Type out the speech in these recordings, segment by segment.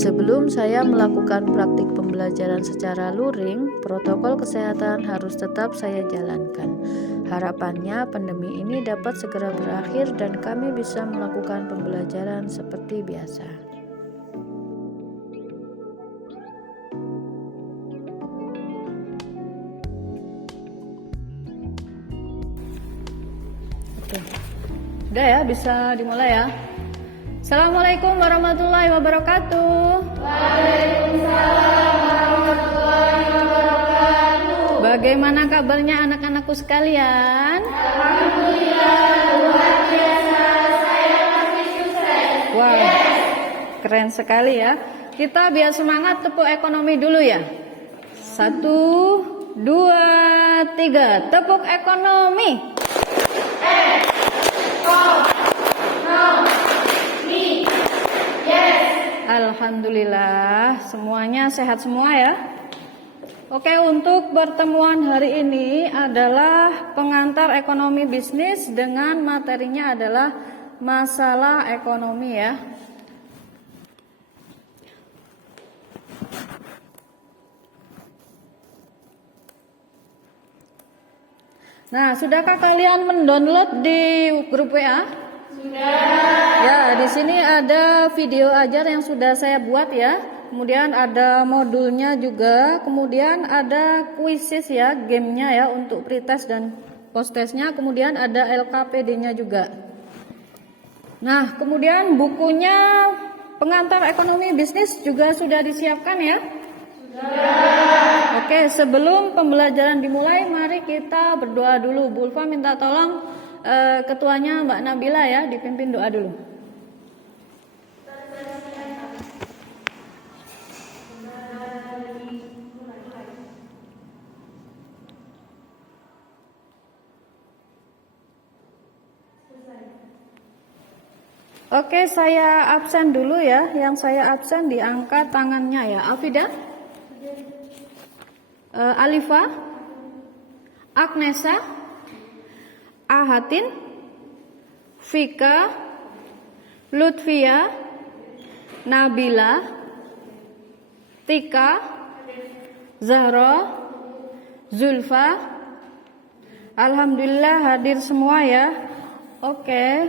Sebelum saya melakukan praktik pembelajaran secara luring, protokol kesehatan harus tetap saya jalankan. Harapannya pandemi ini dapat segera berakhir dan kami bisa melakukan pembelajaran seperti biasa. Oke. Udah ya, bisa dimulai ya. Assalamualaikum warahmatullahi wabarakatuh. Waalaikumsalam warahmatullahi wabarakatuh. Bagaimana kabarnya anak-anakku sekalian? Alhamdulillah, luar biasa. Saya masih sukses. Wah, keren sekali ya. Kita biar semangat tepuk ekonomi dulu ya. 1, 2, 3. Tepuk ekonomi. Alhamdulillah, semuanya sehat semua ya. Oke, untuk pertemuan hari ini adalah pengantar ekonomi bisnis dengan materinya adalah masalah ekonomi ya. Nah, sudahkah kalian mendownload di grup WA? Ya, di sini ada video ajar yang sudah saya buat ya. Kemudian ada modulnya juga. Kemudian ada quizzes ya, gamenya ya untuk pretest dan posttestnya. Kemudian ada LKPD-nya juga. Nah, kemudian bukunya pengantar ekonomi bisnis juga sudah disiapkan ya? Sudah. Oke, sebelum pembelajaran dimulai, mari kita berdoa dulu. Bu Ulfa minta tolong ketuanya Mbak Nabila ya, dipimpin doa dulu. Oke, saya absen dulu ya. Yang saya absen diangkat tangannya ya. Afida, Alifa, Agnesa, Ahatin, Vika, Lutfia, Nabila, Tika, Zahra, Zulfa. Alhamdulillah hadir semua ya. Oke,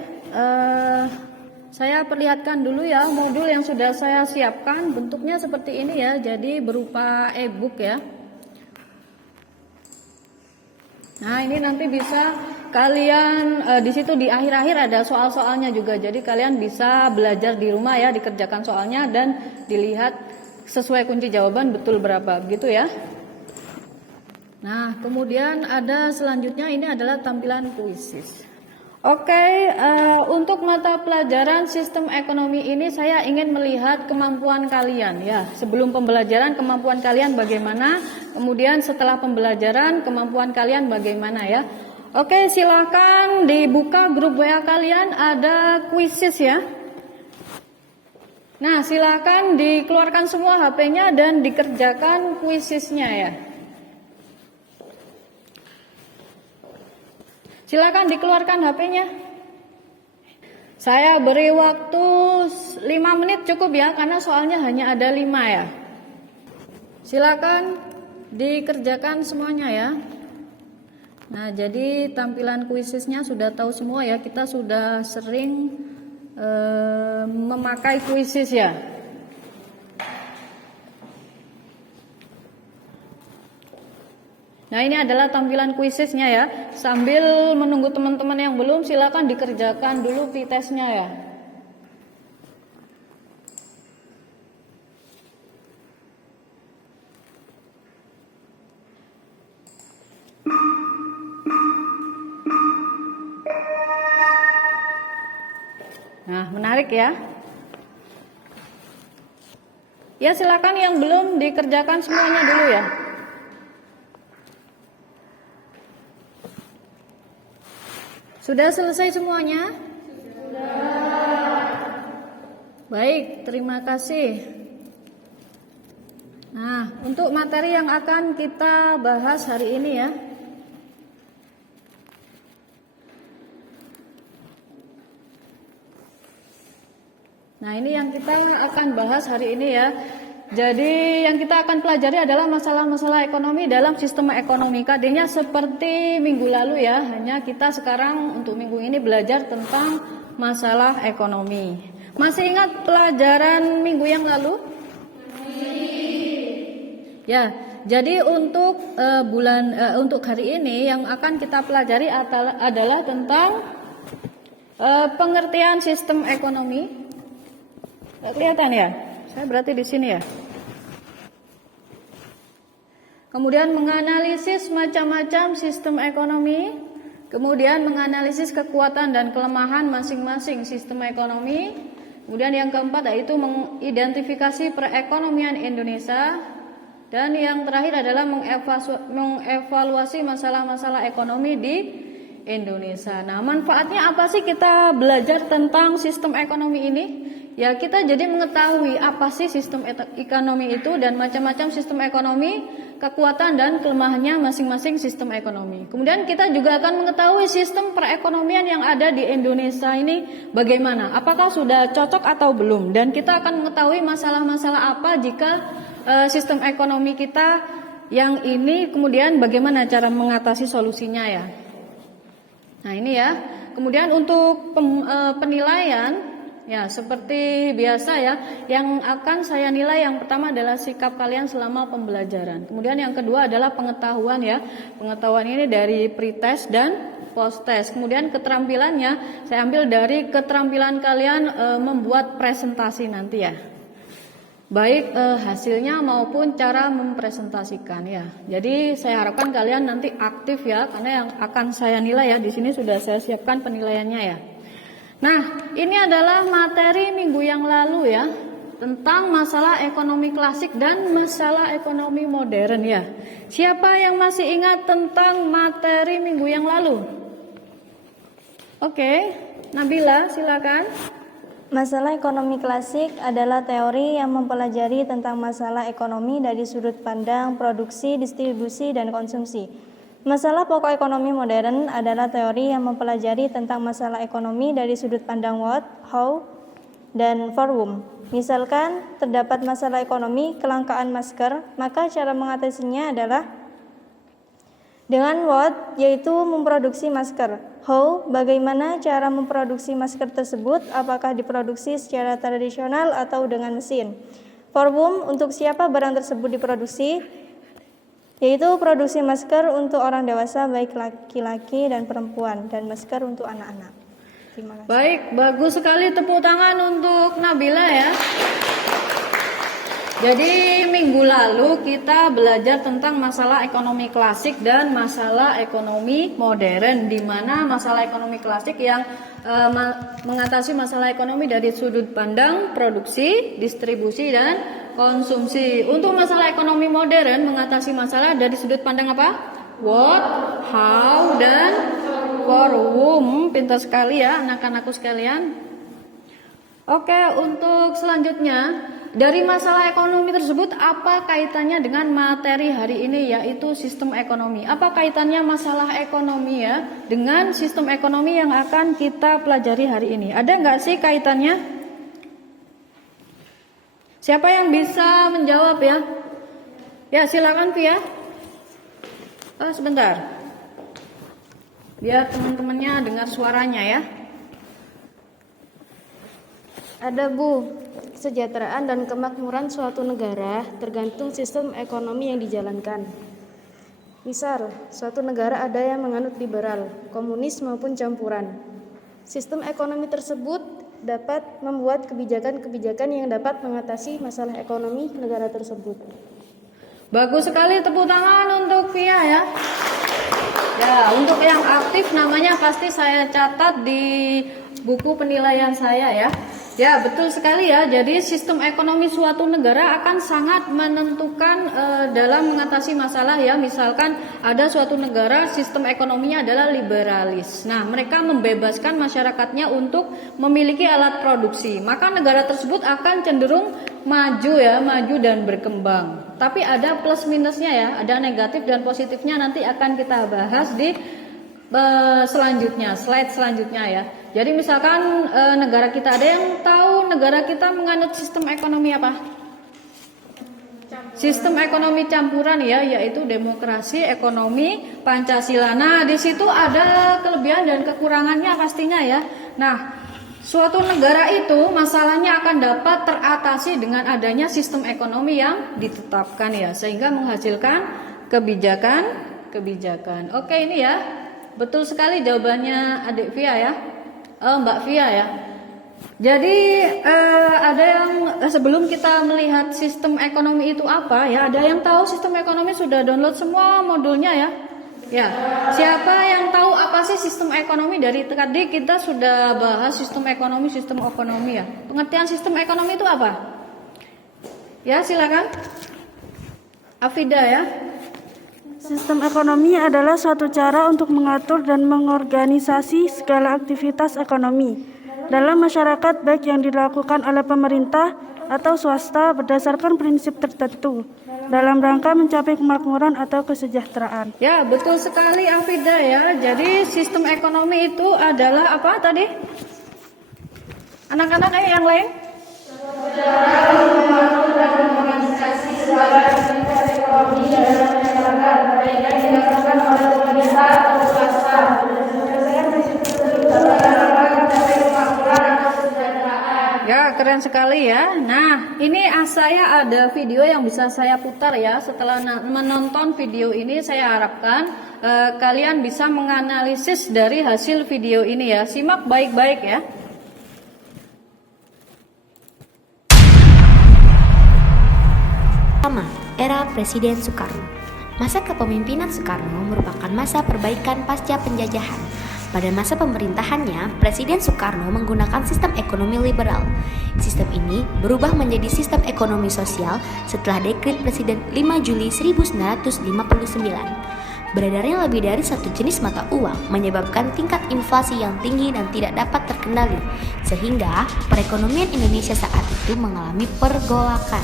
saya perlihatkan dulu ya modul yang sudah saya siapkan. Bentuknya seperti ini ya, jadi berupa e-book ya. Nah, ini nanti bisa kalian di situ di akhir-akhir ada soal-soalnya juga. Jadi kalian bisa belajar di rumah ya, dikerjakan soalnya dan dilihat sesuai kunci jawaban betul berapa, begitu ya. Nah, kemudian ada selanjutnya ini adalah tampilan kuisis. Oke, untuk mata pelajaran sistem ekonomi ini saya ingin melihat kemampuan kalian ya. Sebelum pembelajaran kemampuan kalian bagaimana, kemudian setelah pembelajaran kemampuan kalian bagaimana ya. Oke, silakan dibuka grup WA kalian, ada kuisis ya. Nah, silakan dikeluarkan semua HP-nya dan dikerjakan kuisisnya ya. Silakan dikeluarkan HP-nya. Saya beri waktu 5 menit cukup ya, karena soalnya hanya ada 5 ya. Silakan dikerjakan semuanya ya. Nah, jadi tampilan kuisisnya sudah tahu semua ya. Kita sudah sering memakai kuisis ya. Nah, ini adalah tampilan kuisisnya ya. Sambil menunggu teman-teman yang belum, silakan dikerjakan dulu pretestnya ya. Nah, menarik ya. Ya, silakan yang belum dikerjakan semuanya dulu ya. Sudah selesai semuanya? Sudah. Baik, terima kasih. Nah, untuk materi yang akan kita bahas hari ini ya. Nah, ini yang kita akan bahas hari ini ya. Jadi yang kita akan pelajari adalah masalah-masalah ekonomi dalam sistem ekonomi. KD-nya seperti minggu lalu ya, hanya kita sekarang untuk minggu ini belajar tentang masalah ekonomi. Masih ingat pelajaran minggu yang lalu? Ya, jadi untuk untuk hari ini yang akan kita pelajari adalah tentang pengertian sistem ekonomi. Kelihatan ya? Saya berarti di sini ya. Kemudian menganalisis macam-macam sistem ekonomi, kemudian menganalisis kekuatan dan kelemahan masing-masing sistem ekonomi. Kemudian yang keempat yaitu mengidentifikasi perekonomian Indonesia, dan yang terakhir adalah mengevaluasi masalah-masalah ekonomi di Indonesia. Nah, manfaatnya apa sih kita belajar tentang sistem ekonomi ini? Ya, kita jadi mengetahui apa sih sistem ekonomi itu dan macam-macam sistem ekonomi, kekuatan dan kelemahannya masing-masing sistem ekonomi. Kemudian kita juga akan mengetahui sistem perekonomian yang ada di Indonesia ini bagaimana, apakah sudah cocok atau belum, dan kita akan mengetahui masalah-masalah apa jika sistem ekonomi kita yang ini, kemudian bagaimana cara mengatasi solusinya ya. Nah, ini ya. Kemudian untuk penilaian ya, seperti biasa ya, yang akan saya nilai yang pertama adalah sikap kalian selama pembelajaran. Kemudian yang kedua adalah pengetahuan ya. Pengetahuan ini dari pretest dan post-test. Kemudian keterampilannya saya ambil dari keterampilan kalian membuat presentasi nanti ya. Baik hasilnya maupun cara mempresentasikan ya. Jadi saya harapkan kalian nanti aktif ya, karena yang akan saya nilai ya di sini sudah saya siapkan penilaiannya ya. Nah, ini adalah materi minggu yang lalu ya, tentang masalah ekonomi klasik dan masalah ekonomi modern ya. Siapa yang masih ingat tentang materi minggu yang lalu? Oke, Nabila silakan. Masalah ekonomi klasik adalah teori yang mempelajari tentang masalah ekonomi dari sudut pandang produksi, distribusi, dan konsumsi. Masalah pokok ekonomi modern adalah teori yang mempelajari tentang masalah ekonomi dari sudut pandang what, how, dan for whom. Misalkan terdapat masalah ekonomi kelangkaan masker, maka cara mengatasinya adalah dengan what, yaitu memproduksi masker. How, bagaimana cara memproduksi masker tersebut, apakah diproduksi secara tradisional atau dengan mesin. For whom, untuk siapa barang tersebut diproduksi, yaitu produksi masker untuk orang dewasa baik laki-laki dan perempuan, dan masker untuk anak-anak. Terima kasih. Baik, bagus sekali, tepuk tangan untuk Nabila ya. Jadi minggu lalu kita belajar tentang masalah ekonomi klasik dan masalah ekonomi modern, di mana masalah ekonomi klasik yang mengatasi masalah ekonomi dari sudut pandang produksi, distribusi, dan konsumsi. Untuk masalah ekonomi modern mengatasi masalah dari sudut pandang apa? What, how, dan for whom. Pintar sekali ya anak-anakku sekalian. Oke, untuk selanjutnya, dari masalah ekonomi tersebut apa kaitannya dengan materi hari ini, yaitu sistem ekonomi? Apa kaitannya masalah ekonomi ya dengan sistem ekonomi yang akan kita pelajari hari ini? Ada nggak sih kaitannya? Siapa yang bisa menjawab ya? Ya, silakan Via. Oh, sebentar. Biar teman-temannya dengar suaranya ya. Ada Bu, kesejahteraan dan kemakmuran suatu negara tergantung sistem ekonomi yang dijalankan. Misal, suatu negara ada yang menganut liberal, komunis maupun campuran. Sistem ekonomi tersebut dapat membuat kebijakan-kebijakan yang dapat mengatasi masalah ekonomi negara tersebut. Bagus sekali, tepuk tangan untuk Via ya. Ya, untuk yang aktif namanya pasti saya catat di buku penilaian saya ya. Ya, betul sekali ya. Jadi sistem ekonomi suatu negara akan sangat menentukan dalam mengatasi masalah ya. Misalkan ada suatu negara sistem ekonominya adalah liberalis. Nah, mereka membebaskan masyarakatnya untuk memiliki alat produksi. Maka negara tersebut akan cenderung maju ya, maju dan berkembang. Tapi ada plus minusnya ya, ada negatif dan positifnya, nanti akan kita bahas di selanjutnya, slide selanjutnya ya. Jadi misalkan negara kita ada yang tahun negara kita menganut sistem ekonomi apa? Sistem ekonomi campuran ya, yaitu demokrasi, ekonomi, Pancasila. Nah, di situ ada kelebihan dan kekurangannya pastinya ya. Nah, suatu negara itu masalahnya akan dapat teratasi dengan adanya sistem ekonomi yang ditetapkan ya, sehingga menghasilkan kebijakan. Oke, ini ya. Betul sekali jawabannya Adik Via ya. Mbak Via ya. Jadi ada yang sebelum kita melihat sistem ekonomi itu apa ya, ada yang tahu sistem ekonomi sudah download semua modulnya ya? Ya, siapa yang tahu apa sih sistem ekonomi? Dari tadi kita sudah bahas sistem ekonomi ya. Pengertian sistem ekonomi itu apa? Ya, silakan. Afida ya. Sistem ekonomi adalah suatu cara untuk mengatur dan mengorganisasi segala aktivitas ekonomi dalam masyarakat, baik yang dilakukan oleh pemerintah atau swasta berdasarkan prinsip tertentu dalam rangka mencapai kemakmuran atau kesejahteraan. Ya, betul sekali Afida ya. Jadi sistem ekonomi itu adalah apa tadi? Anak-anak yang lain? Ya, keren sekali ya. Nah, ini saya ada video yang bisa saya putar ya. Setelah menonton video ini, saya harapkan kalian bisa menganalisis dari hasil video ini ya. Simak baik-baik ya. Pertama, era Presiden Soekarno. Masa kepemimpinan Soekarno merupakan masa perbaikan pasca penjajahan. Pada masa pemerintahannya, Presiden Soekarno menggunakan sistem ekonomi liberal. Sistem ini berubah menjadi sistem ekonomi sosial setelah dekret Presiden 5 Juli 1959. Beredarnya lebih dari satu jenis mata uang menyebabkan tingkat inflasi yang tinggi dan tidak dapat terkendali, sehingga perekonomian Indonesia saat itu mengalami pergolakan.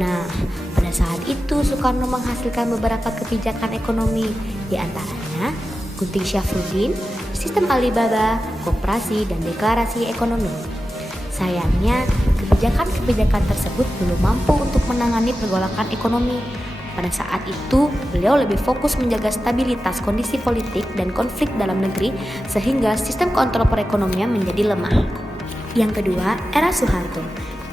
Nah, pada saat itu Soekarno menghasilkan beberapa kebijakan ekonomi, di antaranya Gunting Syafruddin, sistem Alibaba, koperasi, dan deklarasi ekonomi. Sayangnya, kebijakan-kebijakan tersebut belum mampu untuk menangani pergolakan ekonomi. Pada saat itu, beliau lebih fokus menjaga stabilitas kondisi politik dan konflik dalam negeri, sehingga sistem kontrol perekonomian menjadi lemah. Yang kedua, era Soeharto.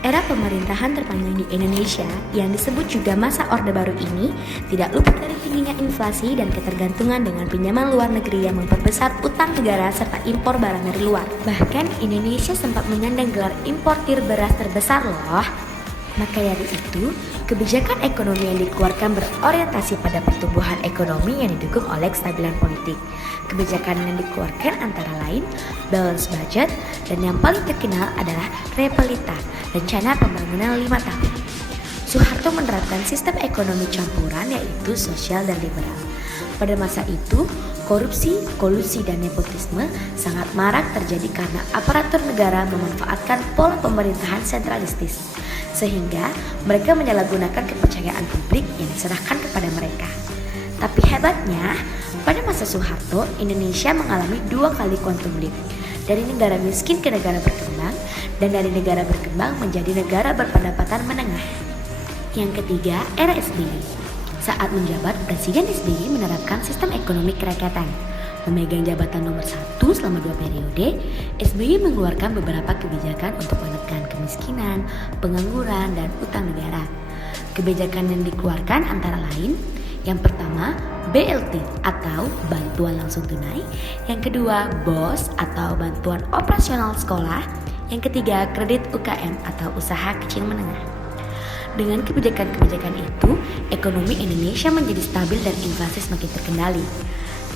Era pemerintahan terpanjang di Indonesia yang disebut juga masa Orde Baru ini tidak luput dari tingginya inflasi dan ketergantungan dengan pinjaman luar negeri yang memperbesar utang negara serta impor barang dari luar. Bahkan Indonesia sempat menyandang gelar importir beras terbesar loh. Maka dari itu, kebijakan ekonomi yang dikeluarkan berorientasi pada pertumbuhan ekonomi yang didukung oleh kestabilan politik. Kebijakan yang dikeluarkan antara lain balance budget, dan yang paling terkenal adalah Repelita, rencana pembangunan 5 tahun. Soeharto menerapkan sistem ekonomi campuran yaitu sosial dan liberal. Pada masa itu, korupsi, kolusi, dan nepotisme sangat marak terjadi karena aparatur negara memanfaatkan pola pemerintahan sentralistis, sehingga mereka menyalahgunakan kepercayaan publik yang diserahkan kepada mereka. Tapi hebatnya, pada masa Soeharto, Indonesia mengalami 2 kali quantum leap, dari negara miskin ke negara berkembang, dan dari negara berkembang menjadi negara berpendapatan menengah. Yang ketiga, era SBY. Saat menjabat, Presiden SBY menerapkan sistem ekonomi kerakyatan. Memegang jabatan nomor 1 selama 2 periode, SBY mengeluarkan beberapa kebijakan untuk menekan kemiskinan, pengangguran, dan utang negara. Kebijakan yang dikeluarkan antara lain, yang pertama, BLT atau bantuan langsung tunai. Yang kedua, BOS atau bantuan operasional sekolah. Yang ketiga, kredit UKM atau usaha kecil menengah. Dengan kebijakan-kebijakan itu, ekonomi Indonesia menjadi stabil dan inflasi semakin terkendali.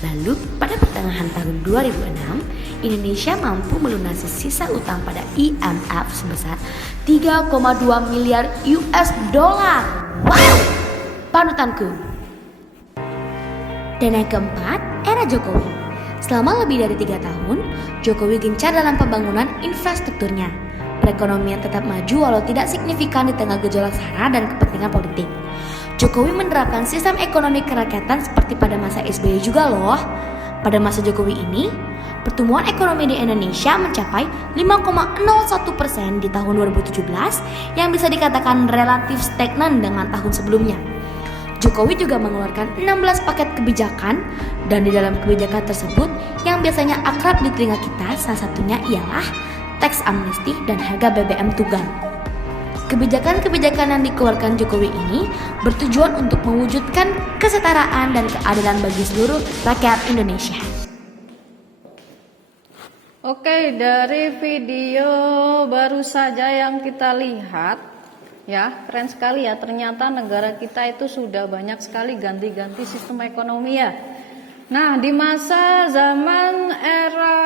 Lalu, pada pertengahan tahun 2006, Indonesia mampu melunasi sisa utang pada IMF sebesar 3,2 miliar US dollar. Wow! Panutanku. Dan yang keempat, era Jokowi. Selama lebih dari 3 tahun, Jokowi gencar dalam pembangunan infrastrukturnya. Perekonomian tetap maju walau tidak signifikan di tengah gejolak sara dan kepentingan politik. Jokowi menerapkan sistem ekonomi kerakyatan seperti pada masa SBY juga loh. Pada masa Jokowi ini, pertumbuhan ekonomi di Indonesia mencapai 5,01% di tahun 2017 yang bisa dikatakan relatif stagnan dengan tahun sebelumnya. Jokowi juga mengeluarkan 16 paket kebijakan, dan di dalam kebijakan tersebut yang biasanya akrab di telinga kita salah satunya ialah teks amnesti dan harga BBM tunggal. Kebijakan-kebijakan yang dikeluarkan Jokowi ini bertujuan untuk mewujudkan kesetaraan dan keadilan bagi seluruh rakyat Indonesia. Oke, dari video baru saja yang kita lihat, ya keren sekali ya, ternyata negara kita itu sudah banyak sekali ganti-ganti sistem ekonomi ya. Nah, di masa zaman era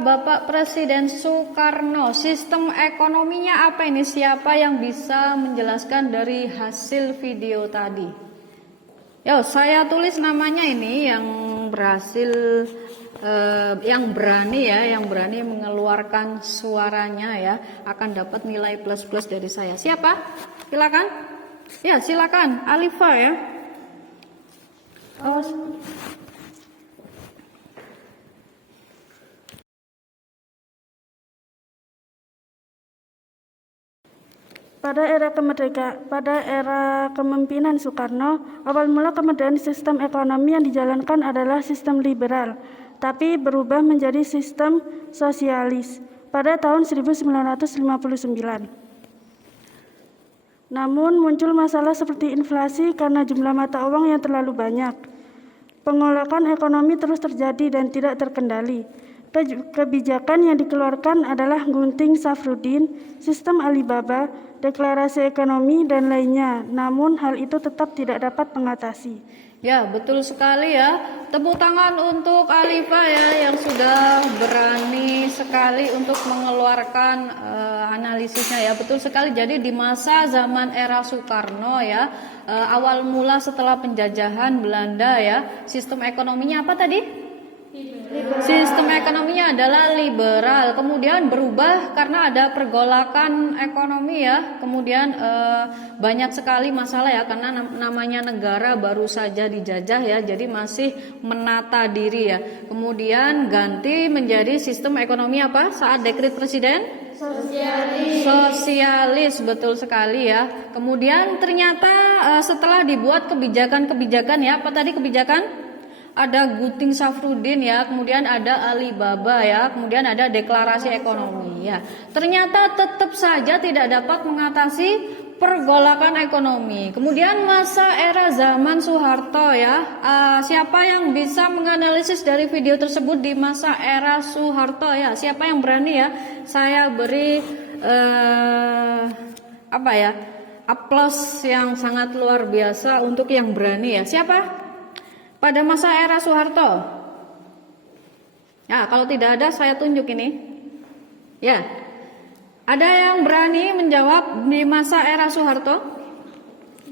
Bapak Presiden Soekarno, sistem ekonominya apa ini? Siapa yang bisa menjelaskan dari hasil video tadi? Yo, saya tulis namanya ini yang berhasil, yang berani ya, yang berani mengeluarkan suaranya ya, akan dapat nilai plus dari saya. Siapa? Silakan. Ya, silakan. Alifa ya. Oh. Pada era kepemimpinan Soekarno, awal mula kemudian sistem ekonomi yang dijalankan adalah sistem liberal, tapi berubah menjadi sistem sosialis pada tahun 1959. Namun muncul masalah seperti inflasi karena jumlah mata uang yang terlalu banyak. Pengolakan ekonomi terus terjadi dan tidak terkendali. Kebijakan yang dikeluarkan adalah Gunting Safruddin, sistem Alibaba, deklarasi ekonomi, dan lainnya. Namun hal itu tetap tidak dapat mengatasi. Ya, betul sekali ya. Tepuk tangan untuk Alifa ya, yang sudah berani sekali untuk mengeluarkan analisisnya ya. Betul sekali. Jadi di masa zaman era Soekarno ya, awal mula setelah penjajahan Belanda ya, sistem ekonominya apa tadi? Sistem ekonominya adalah liberal, kemudian berubah karena ada pergolakan ekonomi ya, kemudian banyak sekali masalah ya, karena namanya negara baru saja dijajah ya, jadi masih menata diri ya. Kemudian ganti menjadi sistem ekonomi apa saat dekret presiden? Sosialis, betul sekali ya. Kemudian ternyata setelah dibuat kebijakan-kebijakan ya, apa tadi kebijakan? Ada Gunting Safruddin ya, kemudian ada Alibaba ya, kemudian ada deklarasi ekonomi ya. Ternyata tetap saja tidak dapat mengatasi pergolakan ekonomi. Kemudian masa era zaman Soeharto ya, siapa yang bisa menganalisis dari video tersebut di masa era Soeharto ya? Siapa yang berani ya? Saya beri aplaus yang sangat luar biasa untuk yang berani ya. Siapa? Pada masa era Soeharto. Ya, kalau tidak ada saya tunjuk ini. Ya. Ada yang berani menjawab di masa era Soeharto?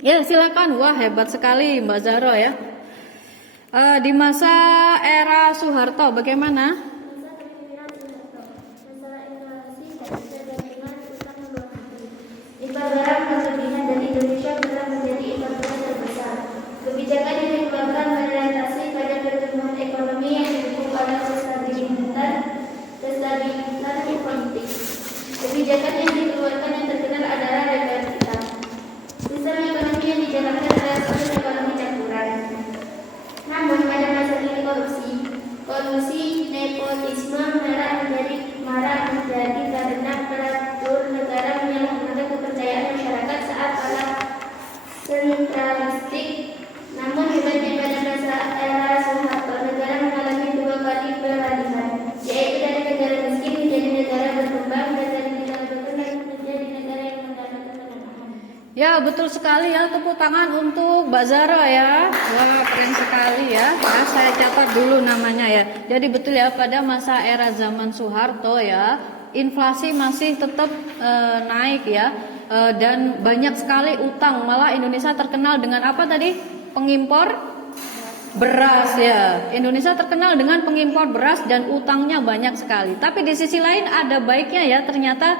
Ya, silakan. Wah, hebat sekali Mbak Zahro ya. Di masa era Soeharto bagaimana? Impor barang berlebihan dan Indonesia pernah menjadi importer terbesar. Kebijakan yang dikeluarkan berorientasi pada pertumbuhan ekonomi yang didukung oleh kestabilitas politik. Kebijakan yang dikeluarkan yang terkenal adalah realitas. Sistem ekonomi yang dijalankan adalah sistem ekonomi campuran. Namun pada masa ini kolusi nepotisme marak menjadi karena peratur negara menyalahgunakan kepercayaan masyarakat saat ala sentralistik. Namun hebatnya pada masa era Soeharto, negara mengalami dua kali peralihan, yaitu dari negara miskin menjadi negara berkembang dan dari negara berkembang menjadi negara yang mendapatkan kemenangan. Ya, betul sekali ya. Tepuk tangan untuk Mbak Zara ya. Wah, keren sekali ya. Ya, saya catat dulu namanya ya. Jadi betul ya, pada masa era zaman Soeharto ya, inflasi masih tetap naik ya. Dan banyak sekali utang. Malah Indonesia terkenal dengan apa tadi? Pengimpor beras ya. Indonesia terkenal dengan pengimpor beras dan utangnya banyak sekali. Tapi di sisi lain ada baiknya ya, ternyata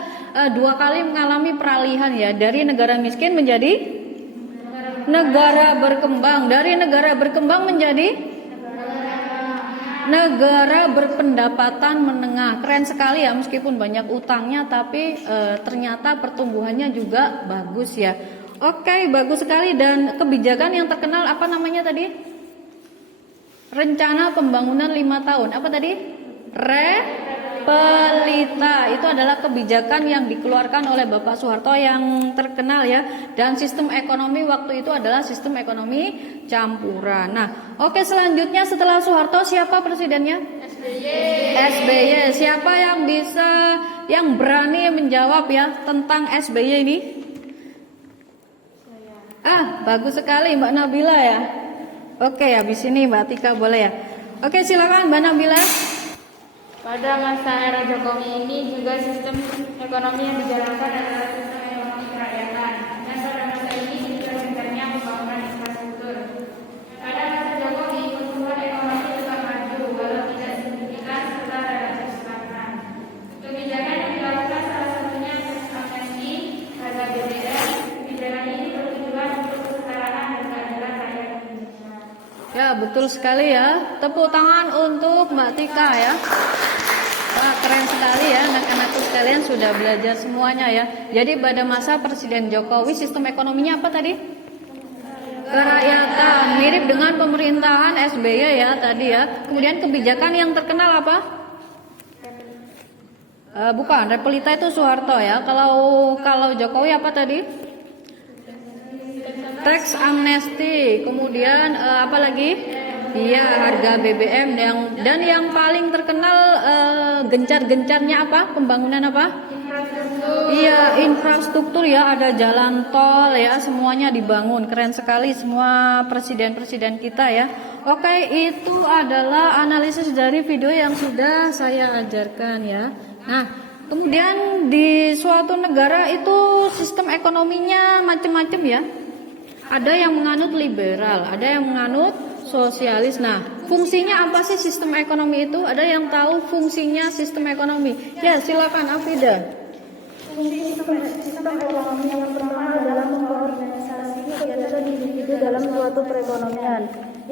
dua kali mengalami peralihan ya, dari negara miskin menjadi negara berkembang, dari negara berkembang menjadi negara berpendapatan menengah. Keren sekali ya, meskipun banyak utangnya tapi ternyata pertumbuhannya juga bagus ya. Oke, bagus sekali. Dan kebijakan yang terkenal apa namanya tadi? Rencana pembangunan 5 tahun. Apa tadi? Pelita. Itu adalah kebijakan yang dikeluarkan oleh Bapak Soeharto yang terkenal ya. Dan sistem ekonomi waktu itu adalah sistem ekonomi campuran. Nah, oke, selanjutnya setelah Soeharto siapa presidennya? SBY. Siapa yang berani menjawab ya tentang SBY ini? Bagus sekali Mbak Nabila ya. Oke, habis ini Mbak Tika boleh ya. Oke, silakan Mbak Nabila. Pada masa era Jokowi ini juga sistem ekonomi yang dijalankan adalah sistem ekonomi kerakyatan. Dan pada masa ini juga gencarnya pembangunan infrastruktur. Pada masa Jokowi, pertumbuhan ekonomi tetap maju walau tidak signifikan serta relatif stagnan. Kebijakan yang dilakukan salah satunya tax amnesty, harga BBM. Kebijakan ini bertujuan untuk kesetaraan dan keadilan rakyat Indonesia. Ya, betul sekali ya. Tepuk tangan untuk Mbak Tika ya. Wah, keren sekali ya, anak-anakku sekalian sudah belajar semuanya ya. Jadi pada masa Presiden Jokowi sistem ekonominya apa tadi? Kerakyatan, mirip dengan pemerintahan SBY ya tadi ya. Kemudian kebijakan yang terkenal apa? Bukan, Repelita itu Soeharto ya. Kalau Jokowi apa tadi? Tax amnesty. Kemudian apa lagi? Iya, harga BBM dan yang paling terkenal gencar-gencarnya apa? Pembangunan apa? Iya, infrastruktur ya, ada jalan tol ya, semuanya dibangun. Keren sekali semua presiden-presiden kita ya. Oke, itu adalah analisis dari video yang sudah saya ajarkan ya. Nah, kemudian di suatu negara itu sistem ekonominya macam-macam ya. Ada yang menganut liberal, ada yang menganut sosialis. Nah, fungsinya apa sih sistem ekonomi itu? Ada yang tahu fungsinya sistem ekonomi? Ya, silakan Afida. Fungsi sistem ekonomi yang pertama adalah mengorganisasi kegiatan individu dalam suatu perekonomian.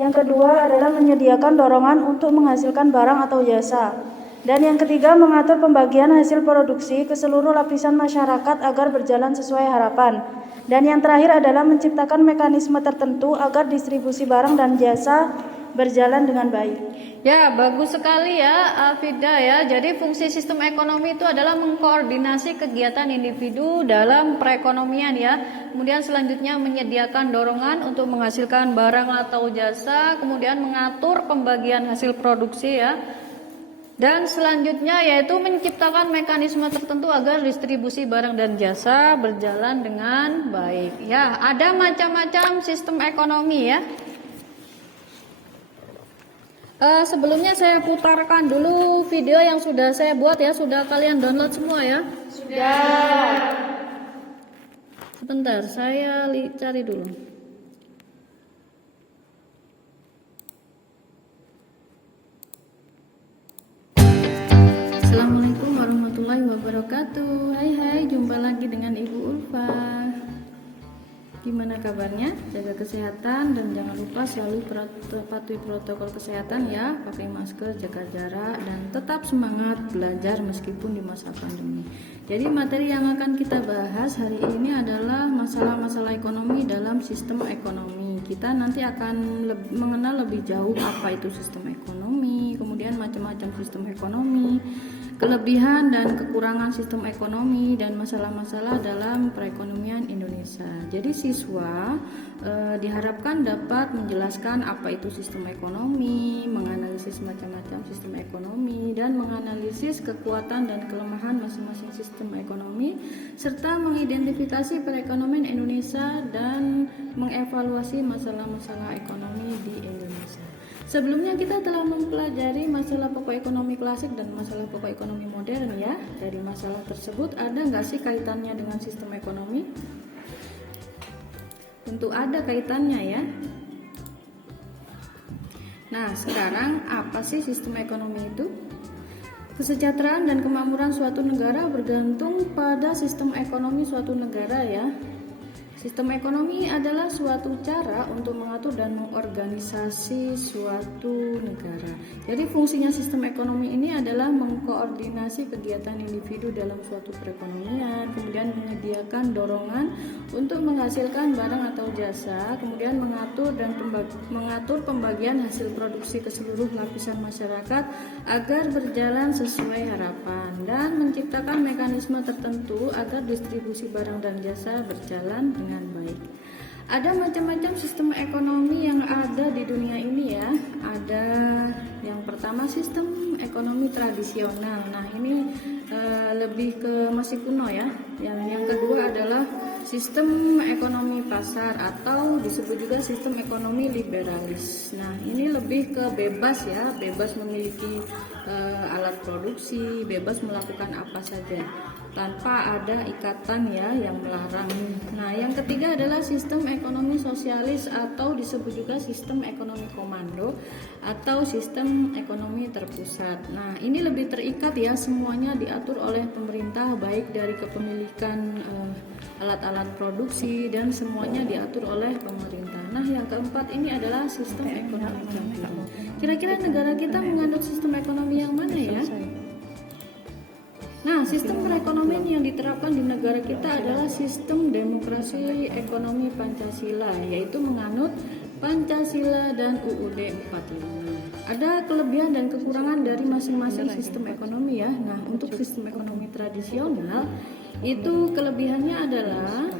Yang kedua adalah menyediakan dorongan untuk menghasilkan barang atau jasa. Dan yang ketiga mengatur pembagian hasil produksi ke seluruh lapisan masyarakat agar berjalan sesuai harapan. Dan yang terakhir adalah menciptakan mekanisme tertentu agar distribusi barang dan jasa berjalan dengan baik. Ya, bagus sekali ya Afida ya. Jadi fungsi sistem ekonomi itu adalah mengkoordinasi kegiatan individu dalam perekonomian ya. Kemudian selanjutnya menyediakan dorongan untuk menghasilkan barang atau jasa, kemudian mengatur pembagian hasil produksi ya. Dan selanjutnya yaitu menciptakan mekanisme tertentu agar distribusi barang dan jasa berjalan dengan baik. Ya, ada macam-macam sistem ekonomi ya. Sebelumnya saya putarkan dulu video yang sudah saya buat ya. Sudah kalian download semua ya? Sudah. Sebentar, saya cari dulu. Assalamualaikum warahmatullahi wabarakatuh. Hai, jumpa lagi dengan Ibu Ulfa. Gimana kabarnya? Jaga kesehatan dan jangan lupa selalu patuhi protokol kesehatan ya. Pakai masker, jaga jarak dan tetap semangat belajar meskipun di masa pandemi. Jadi materi yang akan kita bahas hari ini adalah masalah-masalah ekonomi dalam sistem ekonomi. Kita nanti akan mengenal lebih jauh apa itu sistem ekonomi, kemudian macam-macam sistem ekonomi, kelebihan dan kekurangan sistem ekonomi dan masalah-masalah dalam perekonomian Indonesia. Jadi siswa diharapkan dapat menjelaskan apa itu sistem ekonomi, menganalisis macam-macam sistem ekonomi dan menganalisis kekuatan dan kelemahan masing-masing sistem ekonomi serta mengidentifikasi perekonomian Indonesia dan mengevaluasi masalah-masalah ekonomi di Indonesia. Sebelumnya kita telah mempelajari masalah pokok ekonomi klasik dan masalah pokok ekonomi modern ya. Dari masalah tersebut ada nggak sih kaitannya dengan sistem ekonomi? Tentu ada kaitannya ya. Nah, sekarang apa sih sistem ekonomi itu? Kesejahteraan dan kemakmuran suatu negara bergantung pada sistem ekonomi suatu negara ya. Sistem ekonomi adalah suatu cara untuk mengatur dan mengorganisasi suatu negara. Jadi fungsinya sistem ekonomi ini adalah mengkoordinasi kegiatan individu dalam suatu perekonomian, kemudian menyediakan dorongan untuk menghasilkan barang atau jasa, kemudian mengatur pembagian hasil produksi ke seluruh lapisan masyarakat agar berjalan sesuai harapan, dan menciptakan mekanisme tertentu agar distribusi barang dan jasa berjalan dengan baik. Ada macam-macam sistem ekonomi yang ada di dunia ini ya. Ada yang pertama sistem ekonomi tradisional. Nah, ini lebih ke masih kuno ya. Yang kedua adalah sistem ekonomi pasar atau disebut juga sistem ekonomi liberalis. Nah, ini lebih ke bebas ya, bebas memiliki alat produksi, bebas melakukan apa saja tanpa ada ikatan ya yang melarang. Nah, yang ketiga adalah sistem ekonomi sosialis atau disebut juga sistem ekonomi komando atau sistem ekonomi terpusat. Nah, ini lebih terikat ya, semuanya diatur oleh pemerintah baik dari kepemilikan alat-alat produksi dan semuanya diatur oleh pemerintah. Nah, yang keempat ini adalah sistem ekonomi campuran. Kira-kira negara kita menganut sistem ekonomi yang mana ya? Nah, sistem perekonomian yang diterapkan di negara kita adalah sistem demokrasi ekonomi Pancasila, yaitu menganut Pancasila dan UUD 45. Ada kelebihan dan kekurangan dari masing-masing sistem ekonomi ya. Nah, untuk sistem ekonomi tradisional itu kelebihannya adalah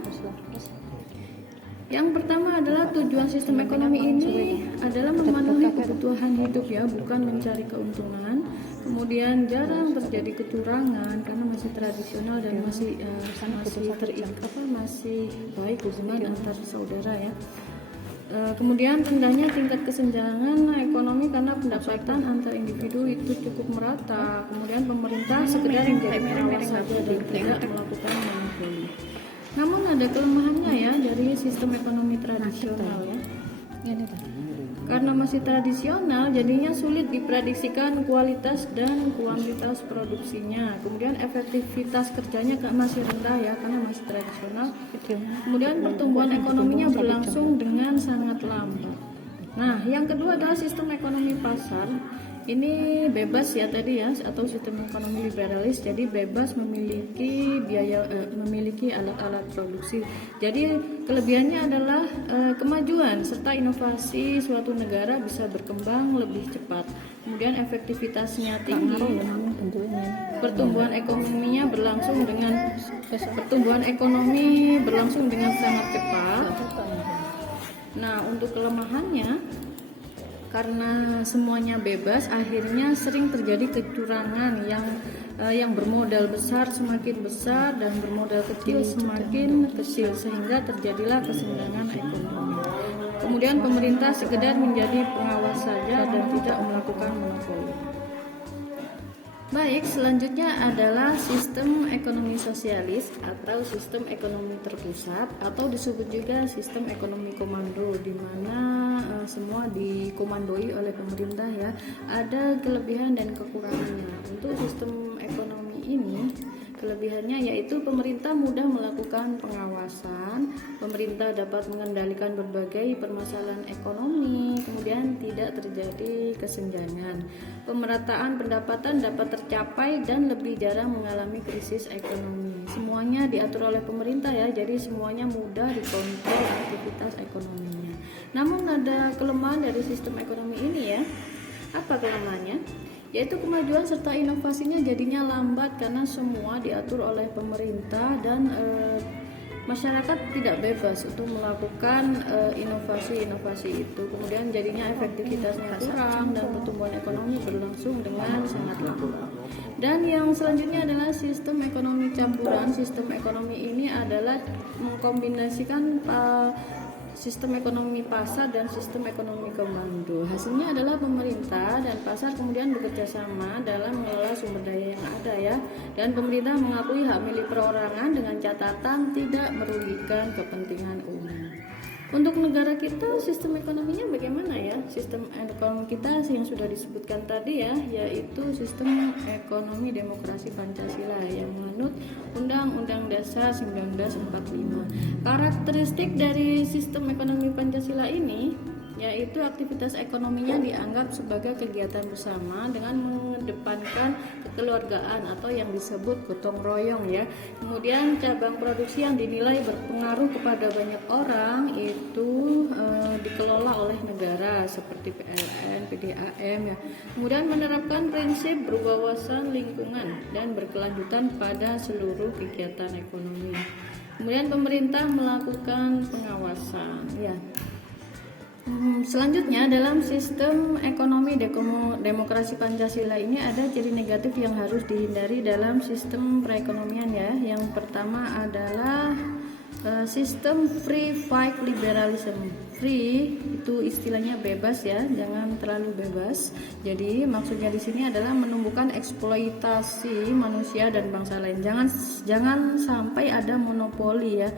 yang pertama adalah tujuan sistem ekonomi ini adalah memenuhi kebutuhan hidup ya, bukan mencari keuntungan. Kemudian jarang terjadi kecurangan karena masih tradisional dan masih baik hubungan antar saudara ya. Kemudian rendahnya tingkat kesenjangan ekonomi karena pendapatan antar individu itu cukup merata. Kemudian pemerintah sekedar menjadi pengawas saja dan tidak melakukan monopoli. Namun ada kelemahannya ya dari sistem ekonomi tradisional ya. Karena masih tradisional, jadinya sulit diprediksikan kualitas dan kuantitas produksinya. Kemudian efektivitas kerjanya masih rendah ya, karena masih tradisional. Kemudian pertumbuhan ekonominya berlangsung dengan sangat lambat. Nah, yang kedua adalah sistem ekonomi pasar. Ini bebas ya tadi ya, atau sistem ekonomi liberalis, jadi bebas memiliki memiliki alat-alat produksi. Jadi kelebihannya adalah kemajuan serta inovasi suatu negara bisa berkembang lebih cepat. Kemudian efektivitasnya tinggi. Pertumbuhan ekonomi berlangsung dengan sangat cepat. Nah, untuk kelemahannya karena semuanya bebas, akhirnya sering terjadi kecurangan yang bermodal besar semakin besar dan bermodal kecil semakin kecil, sehingga terjadilah kesenjangan ekonomi. Kemudian pemerintah sekedar menjadi pengawas saja dan tidak melakukan monopoli. Baik, selanjutnya adalah sistem ekonomi sosialis atau sistem ekonomi terpusat atau disebut juga sistem ekonomi komando, di mana semua dikomandoi oleh pemerintah ya. Ada kelebihan dan kekurangannya. Untuk sistem ekonomi ini, kelebihannya yaitu pemerintah mudah melakukan pengawasan, pemerintah dapat mengendalikan berbagai permasalahan ekonomi, kemudian tidak terjadi kesenjangan. Pemerataan pendapatan dapat tercapai dan lebih jarang mengalami krisis ekonomi. Semuanya diatur oleh pemerintah ya, jadi semuanya mudah dikontrol aktivitas ekonominya. Namun ada kelemahan dari sistem ekonomi ini ya. Apa kelemahannya? Yaitu kemajuan serta inovasinya jadinya lambat karena semua diatur oleh pemerintah dan masyarakat tidak bebas untuk melakukan inovasi-inovasi itu. Kemudian jadinya efektivitasnya kurang dan pertumbuhan ekonomi berlangsung dengan sangat lambat. Dan yang selanjutnya adalah sistem ekonomi campuran. Sistem ekonomi ini adalah mengkombinasikan sistem ekonomi pasar dan sistem ekonomi komando. Hasilnya adalah pemerintah dan pasar kemudian bekerja sama dalam mengelola sumber daya yang ada ya. Dan pemerintah mengakui hak milik perorangan dengan catatan tidak merugikan kepentingan umum. Untuk negara kita sistem ekonominya bagaimana ya? Sistem ekonomi kita yang sudah disebutkan tadi ya, yaitu sistem ekonomi demokrasi Pancasila yang menganut Undang-Undang Dasar 1945. Karakteristik dari sistem ekonomi Pancasila ini yaitu aktivitas ekonominya dianggap sebagai kegiatan bersama dengan mengedepankan kekeluargaan atau yang disebut gotong royong ya. Kemudian cabang produksi yang dinilai berpengaruh kepada banyak orang itu dikelola oleh negara seperti PLN, PDAM ya. Kemudian menerapkan prinsip berwawasan lingkungan dan berkelanjutan pada seluruh kegiatan ekonomi. Kemudian pemerintah melakukan pengawasan ya. Selanjutnya dalam sistem ekonomi demokrasi Pancasila ini ada ciri negatif yang harus dihindari dalam sistem perekonomian ya. Yang pertama adalah sistem free fight liberalism. Free itu istilahnya bebas ya, jangan terlalu bebas. Jadi maksudnya di sini adalah menumbuhkan eksploitasi manusia dan bangsa lain. Jangan sampai ada monopoli ya.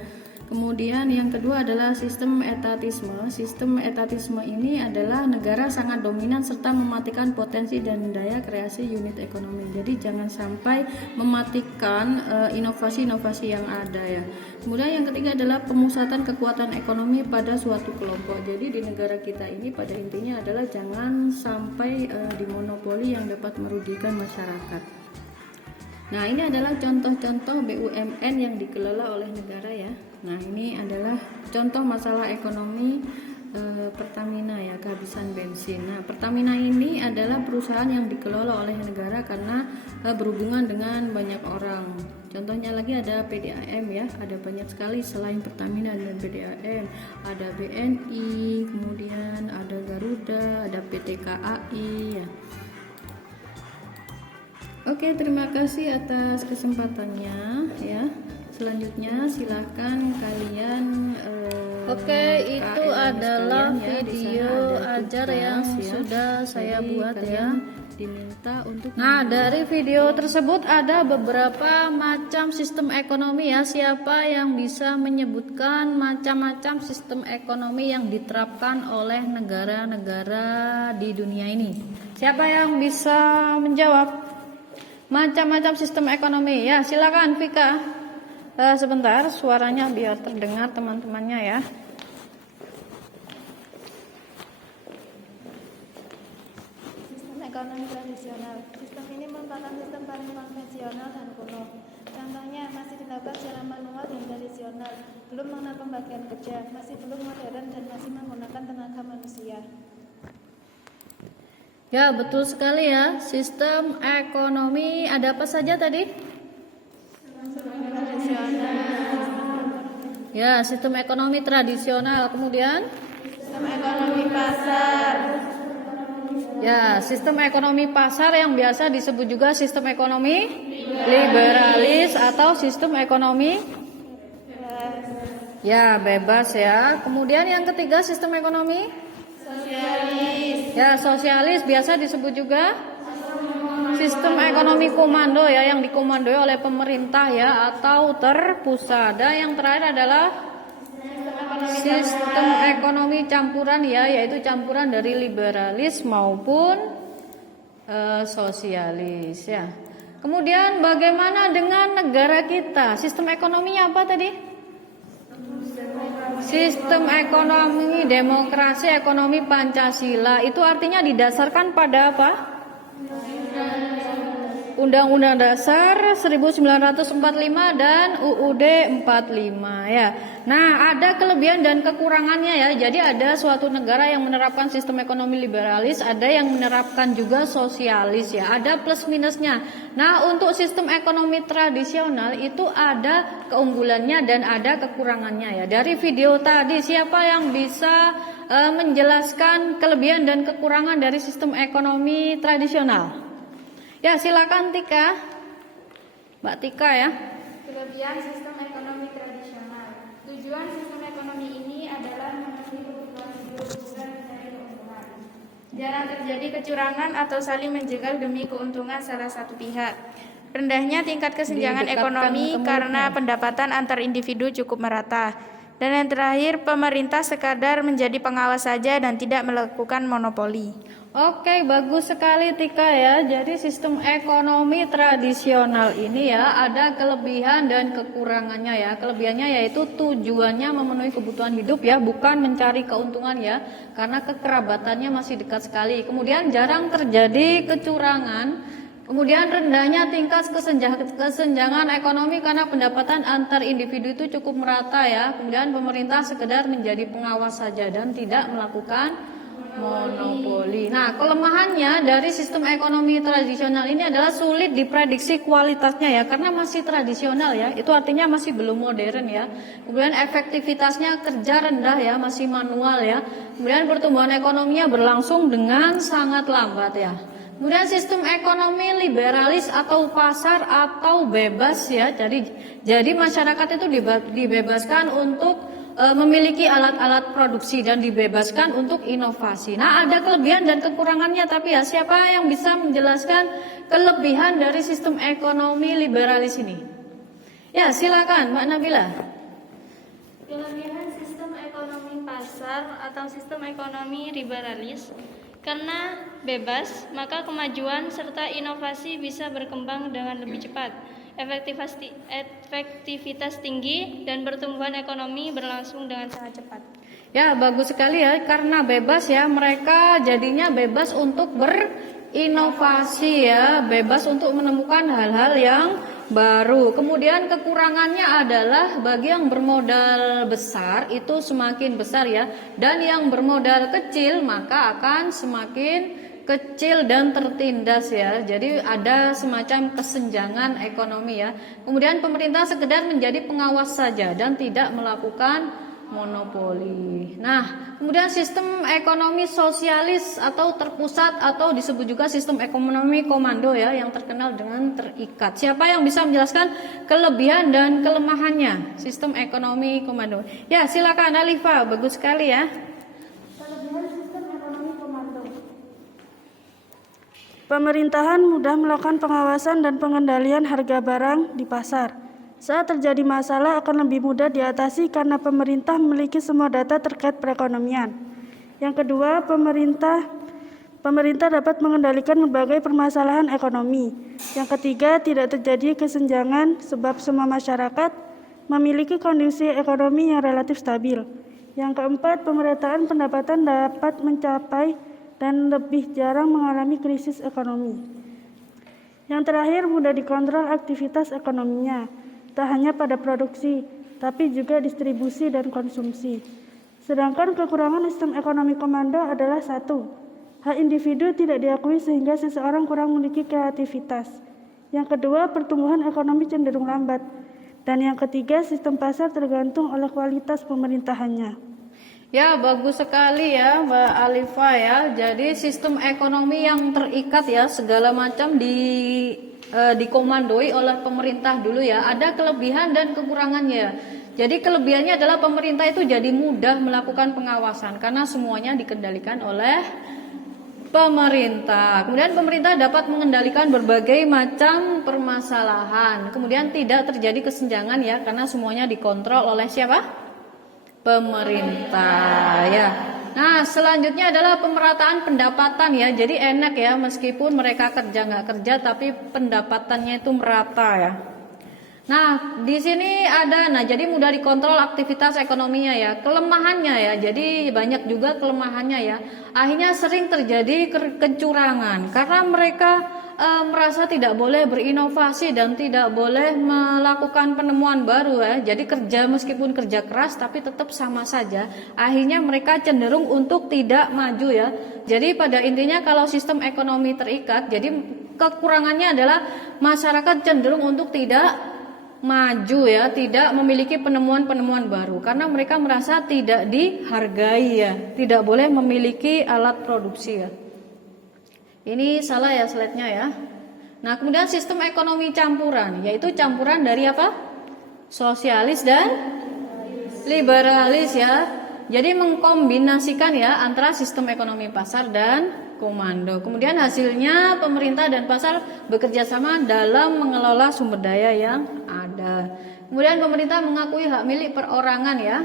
Kemudian yang kedua adalah sistem etatisme. Sistem etatisme ini adalah negara sangat dominan serta mematikan potensi dan daya kreasi unit ekonomi. Jadi jangan sampai mematikan inovasi-inovasi yang ada ya. Kemudian yang ketiga adalah pemusatan kekuatan ekonomi pada suatu kelompok. Jadi di negara kita ini pada intinya adalah jangan sampai dimonopoli yang dapat merugikan masyarakat. Nah, ini adalah contoh-contoh BUMN yang dikelola oleh negara ya. Nah, ini adalah contoh masalah ekonomi Pertamina ya, kehabisan bensin. Nah, Pertamina ini adalah perusahaan yang dikelola oleh negara karena berhubungan dengan banyak orang. Contohnya lagi ada PDAM ya, ada banyak sekali selain Pertamina dan PDAM. Ada BNI, kemudian ada Garuda, ada PT KAI ya. Oke, terima kasih atas kesempatannya ya. Selanjutnya silahkan kalian Oke, itu adalah kalian, ya. Di sana video ada ajar tugas, yang ya. sudah saya Jadi buat ya. kalian diminta untuk Nah, dari video tersebut ada beberapa macam sistem ekonomi ya. Siapa yang bisa menyebutkan macam-macam sistem ekonomi yang diterapkan oleh negara-negara di dunia ini? Siapa yang bisa menjawab? Macam-macam sistem ekonomi ya, silakan Vika. Sebentar suaranya biar terdengar teman-temannya ya. Sistem ekonomi tradisional. Sistem ini merupakan sistem paling konvensional dan kuno. Contohnya masih dilakukan secara manual dan tradisional, belum mengenal pembagian kerja, masih belum modern dan masih menggunakan tenaga manusia. Ya, betul sekali ya. Sistem ekonomi ada apa saja tadi? Ya, sistem ekonomi tradisional. Kemudian? Sistem ekonomi pasar. Ya, sistem ekonomi pasar yang biasa disebut juga sistem ekonomi liberalis atau sistem ekonomi ya bebas ya. Kemudian yang ketiga sistem ekonomi sosialis. Ya, sosialis biasa disebut juga sistem ekonomi komando ya, yang dikomandoi oleh pemerintah ya atau terpusat. Dan yang terakhir adalah sistem ekonomi campuran ya, yaitu campuran dari liberalis maupun sosialis ya. Kemudian bagaimana dengan negara kita? Sistem ekonominya apa tadi? Sistem ekonomi demokrasi ekonomi Pancasila. Itu artinya didasarkan pada apa? Undang-Undang Dasar 1945 dan UUD 45 ya. Nah, ada kelebihan dan kekurangannya ya. Jadi ada suatu negara yang menerapkan sistem ekonomi liberalis, ada yang menerapkan juga sosialis ya. Ada plus minusnya. Nah, untuk sistem ekonomi tradisional itu ada keunggulannya dan ada kekurangannya ya. Dari video tadi siapa yang bisa menjelaskan kelebihan dan kekurangan dari sistem ekonomi tradisional? Ya, silakan Tika. Mbak Tika ya. Kelebihan sistem ekonomi tradisional. Tujuan sistem ekonomi ini adalah memenuhi kebutuhan hidup bukan mencari keuntungan. Jarang terjadi kecurangan atau saling menjegal demi keuntungan salah satu pihak. Rendahnya tingkat kesenjangan ekonomi karena pendapatan antar individu cukup merata. Dan yang terakhir, pemerintah sekadar menjadi pengawas saja dan tidak melakukan monopoli. Oke, bagus sekali Tika ya. Jadi sistem ekonomi tradisional ini ya ada kelebihan dan kekurangannya ya. Kelebihannya yaitu tujuannya memenuhi kebutuhan hidup ya, bukan mencari keuntungan ya. Karena kekerabatannya masih dekat sekali. Kemudian jarang terjadi kecurangan. Kemudian rendahnya tingkat kesenjangan ekonomi karena pendapatan antar individu itu cukup merata ya. Kemudian pemerintah sekedar menjadi pengawas saja dan tidak melakukan monopoli. Nah, kelemahannya dari sistem ekonomi tradisional ini adalah sulit diprediksi kualitasnya ya, karena masih tradisional ya. Itu artinya masih belum modern ya. Kemudian efektivitasnya kerja rendah ya, masih manual ya. Kemudian pertumbuhan ekonominya berlangsung dengan sangat lambat ya. Kemudian sistem ekonomi liberalis atau pasar atau bebas ya. Jadi masyarakat itu dibebaskan untuk memiliki alat-alat produksi dan dibebaskan untuk inovasi. Nah, ada kelebihan dan kekurangannya, tapi ya siapa yang bisa menjelaskan kelebihan dari sistem ekonomi liberalis ini? Ya, silakan Mbak Nabila. Kelebihan sistem ekonomi pasar atau sistem ekonomi liberalis, karena bebas, maka kemajuan serta inovasi bisa berkembang dengan lebih cepat. Efektivitas tinggi dan pertumbuhan ekonomi berlangsung dengan sangat cepat. Ya, bagus sekali ya, karena bebas ya, mereka jadinya bebas untuk berinovasi ya, bebas untuk menemukan hal-hal yang baru. Kemudian kekurangannya adalah bagi yang bermodal besar itu semakin besar ya, dan yang bermodal kecil maka akan semakin kecil dan tertindas ya. Jadi ada semacam kesenjangan ekonomi ya. Kemudian pemerintah sekedar menjadi pengawas saja dan tidak melakukan monopoli. Nah, kemudian sistem ekonomi sosialis atau terpusat atau disebut juga sistem ekonomi komando ya, yang terkenal dengan terikat. Siapa yang bisa menjelaskan kelebihan dan kelemahannya sistem ekonomi komando? Ya, silakan Alifa, bagus sekali ya. Pemerintahan mudah melakukan pengawasan dan pengendalian harga barang di pasar. Saat terjadi masalah akan lebih mudah diatasi karena pemerintah memiliki semua data terkait perekonomian. Yang kedua, pemerintah dapat mengendalikan berbagai permasalahan ekonomi. Yang ketiga, tidak terjadi kesenjangan sebab semua masyarakat memiliki kondisi ekonomi yang relatif stabil. Yang keempat, pemerataan pendapatan dapat mencapai dan lebih jarang mengalami krisis ekonomi. Yang terakhir, mudah dikontrol aktivitas ekonominya, tak hanya pada produksi, tapi juga distribusi dan konsumsi. Sedangkan kekurangan sistem ekonomi komando adalah 1. Hak individu tidak diakui sehingga seseorang kurang memiliki kreativitas. Yang kedua, pertumbuhan ekonomi cenderung lambat. Dan yang ketiga, sistem pasar tergantung oleh kualitas pemerintahannya. Ya, bagus sekali ya Mbak Alifa ya. Jadi sistem ekonomi yang terikat ya, segala macam dikomandoi oleh pemerintah dulu ya. Ada kelebihan dan kekurangannya. Jadi kelebihannya adalah pemerintah itu jadi mudah melakukan pengawasan karena semuanya dikendalikan oleh pemerintah. Kemudian pemerintah dapat mengendalikan berbagai macam permasalahan. Kemudian tidak terjadi kesenjangan ya, karena semuanya dikontrol oleh siapa? Pemerintah ya. Nah, selanjutnya adalah pemerataan pendapatan ya. Jadi enak ya, meskipun mereka kerja nggak kerja tapi pendapatannya itu merata ya. Nah, di sini jadi mudah dikontrol aktivitas ekonominya ya. Kelemahannya ya, jadi banyak juga kelemahannya ya. Akhirnya sering terjadi kecurangan karena mereka merasa tidak boleh berinovasi dan tidak boleh melakukan penemuan baru ya. Jadi meskipun kerja keras tapi tetap sama saja. Akhirnya mereka cenderung untuk tidak maju ya. Jadi pada intinya kalau sistem ekonomi terikat, jadi kekurangannya adalah masyarakat cenderung untuk tidak maju ya, tidak memiliki penemuan-penemuan baru karena mereka merasa tidak dihargai ya, tidak boleh memiliki alat produksi ya. Ini salah ya slide-nya ya. Nah, kemudian sistem ekonomi campuran, yaitu campuran dari apa? Sosialis dan liberalis ya. Jadi mengkombinasikan ya antara sistem ekonomi pasar dan komando. Kemudian hasilnya pemerintah dan pasar bekerja sama dalam mengelola sumber daya yang ada. Kemudian pemerintah mengakui hak milik perorangan ya.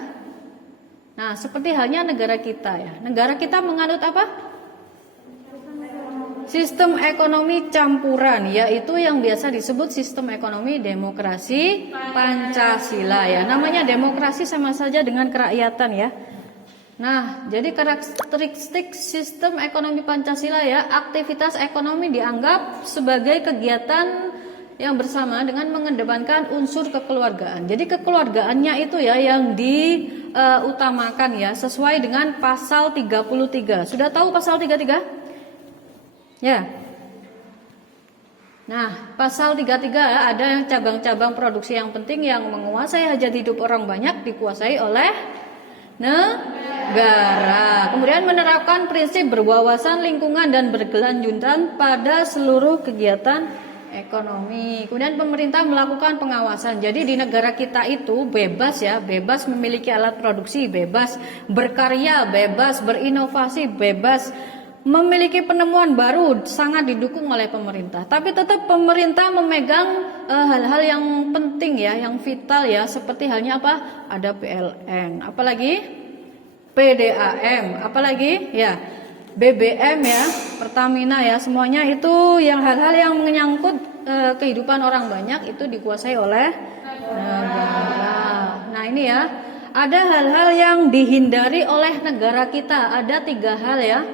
Nah, seperti halnya negara kita ya. Negara kita menganut apa? Sistem ekonomi campuran, yaitu yang biasa disebut sistem ekonomi demokrasi Pancasila ya. Namanya demokrasi sama saja dengan kerakyatan ya. Nah, jadi karakteristik sistem ekonomi Pancasila ya, aktivitas ekonomi dianggap sebagai kegiatan yang bersama dengan mengedepankan unsur kekeluargaan. Jadi kekeluargaannya itu ya yang diutamakan ya, sesuai dengan pasal 33. Sudah tahu pasal 33? Ya. Nah, pasal 33 ada cabang-cabang produksi yang penting yang menguasai hajat hidup orang banyak dikuasai oleh negara. Kemudian menerapkan prinsip berwawasan lingkungan dan berkelanjutan pada seluruh kegiatan ekonomi. Kemudian pemerintah melakukan pengawasan. Jadi di negara kita itu bebas ya, bebas memiliki alat produksi, bebas berkarya, bebas berinovasi, bebas memiliki penemuan baru, sangat didukung oleh pemerintah. Tapi tetap pemerintah memegang hal-hal yang penting ya, yang vital ya, seperti halnya apa? Ada PLN, apalagi PDAM, apalagi ya BBM ya, Pertamina ya, semuanya itu yang hal-hal yang menyangkut kehidupan orang banyak itu dikuasai oleh negara. Nah ini ya, ada hal-hal yang dihindari oleh negara kita, ada 3 hal ya,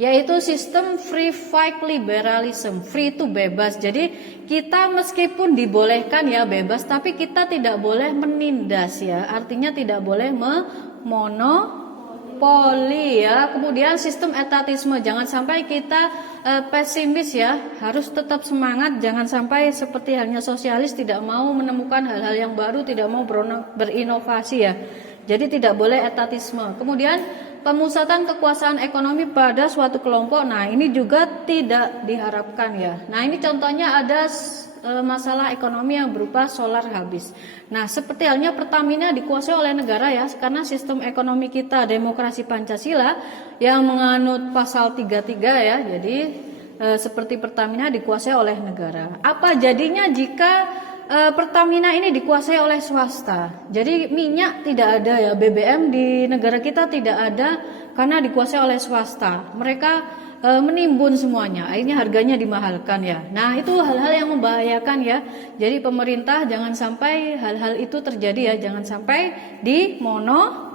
yaitu sistem free fight liberalism, free itu bebas. Jadi kita meskipun dibolehkan ya bebas, tapi kita tidak boleh menindas ya, artinya tidak boleh monopoli ya. Kemudian sistem etatisme, jangan sampai kita pesimis ya, harus tetap semangat, jangan sampai seperti halnya sosialis tidak mau menemukan hal-hal yang baru, tidak mau berinovasi ya. Jadi tidak boleh etatisme. Kemudian pemusatan kekuasaan ekonomi pada suatu kelompok, nah ini juga tidak diharapkan ya. Nah ini contohnya ada masalah ekonomi yang berupa solar habis. Nah seperti halnya Pertamina dikuasai oleh negara ya, karena sistem ekonomi kita demokrasi Pancasila yang menganut pasal 33 ya. Jadi seperti Pertamina dikuasai oleh negara. Apa jadinya jika Pertamina ini dikuasai oleh swasta? Jadi minyak tidak ada ya, BBM di negara kita tidak ada karena dikuasai oleh swasta. Mereka menimbun semuanya, akhirnya harganya dimahalkan ya. Nah itu hal-hal yang membahayakan ya. Jadi pemerintah jangan sampai hal-hal itu terjadi ya, jangan sampai di monopoli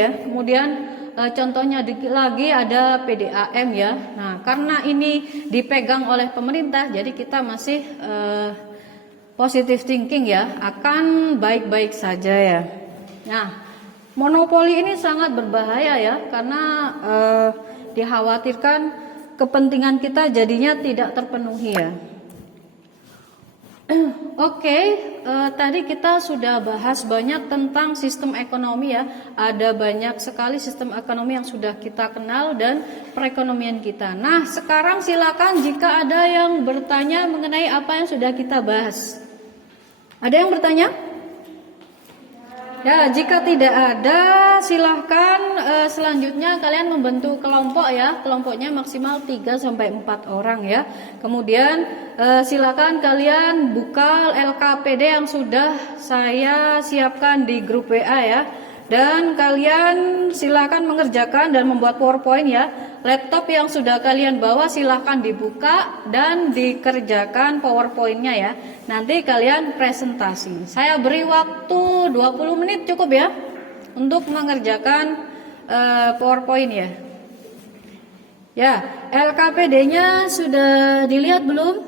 ya. Kemudian contohnya lagi ada PDAM ya. Nah karena ini dipegang oleh pemerintah, jadi kita masih positive thinking ya, akan baik-baik saja ya. Nah monopoli ini sangat berbahaya ya, karena dikhawatirkan kepentingan kita jadinya tidak terpenuhi ya. Oke, tadi kita sudah bahas banyak tentang sistem ekonomi ya. Ada banyak sekali sistem ekonomi yang sudah kita kenal dan perekonomian kita. Nah sekarang silakan jika ada yang bertanya mengenai apa yang sudah kita bahas. Ada yang bertanya? Ya, jika tidak ada, silahkan selanjutnya kalian membentuk kelompok ya. Kelompoknya maksimal 3-4 orang ya. Kemudian silakan kalian buka LKPD yang sudah saya siapkan di grup WA ya. Dan kalian silakan mengerjakan dan membuat PowerPoint ya. Laptop yang sudah kalian bawa silakan dibuka dan dikerjakan PowerPoint-nya ya. Nanti kalian presentasi. Saya beri waktu 20 menit cukup ya untuk mengerjakan PowerPoint ya. Ya, LKPD-nya sudah dilihat belum?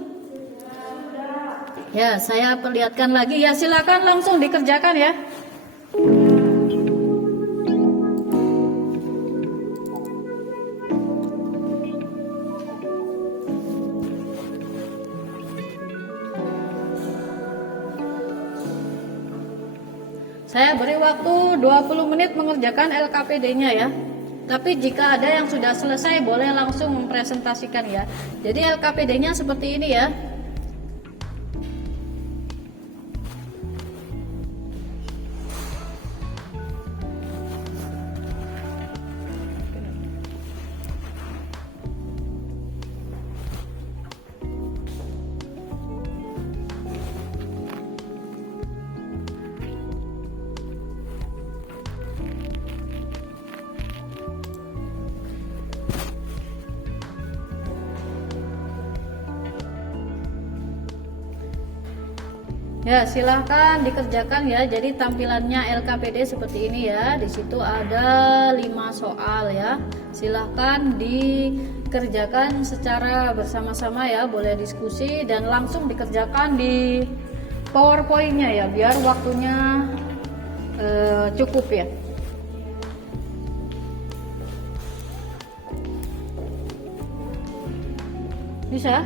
Ya, saya perlihatkan lagi ya. Silakan langsung dikerjakan ya. Saya beri waktu 20 menit mengerjakan LKPD-nya ya. Tapi jika ada yang sudah selesai boleh langsung mempresentasikan ya. Jadi LKPD-nya seperti ini ya. Ya, silahkan dikerjakan ya. Jadi tampilannya LKPD seperti ini ya. Di situ ada 5 soal ya. Silahkan dikerjakan secara bersama-sama ya. Boleh diskusi dan langsung dikerjakan di PowerPoint-nya ya, biar waktunya cukup ya. Bisa?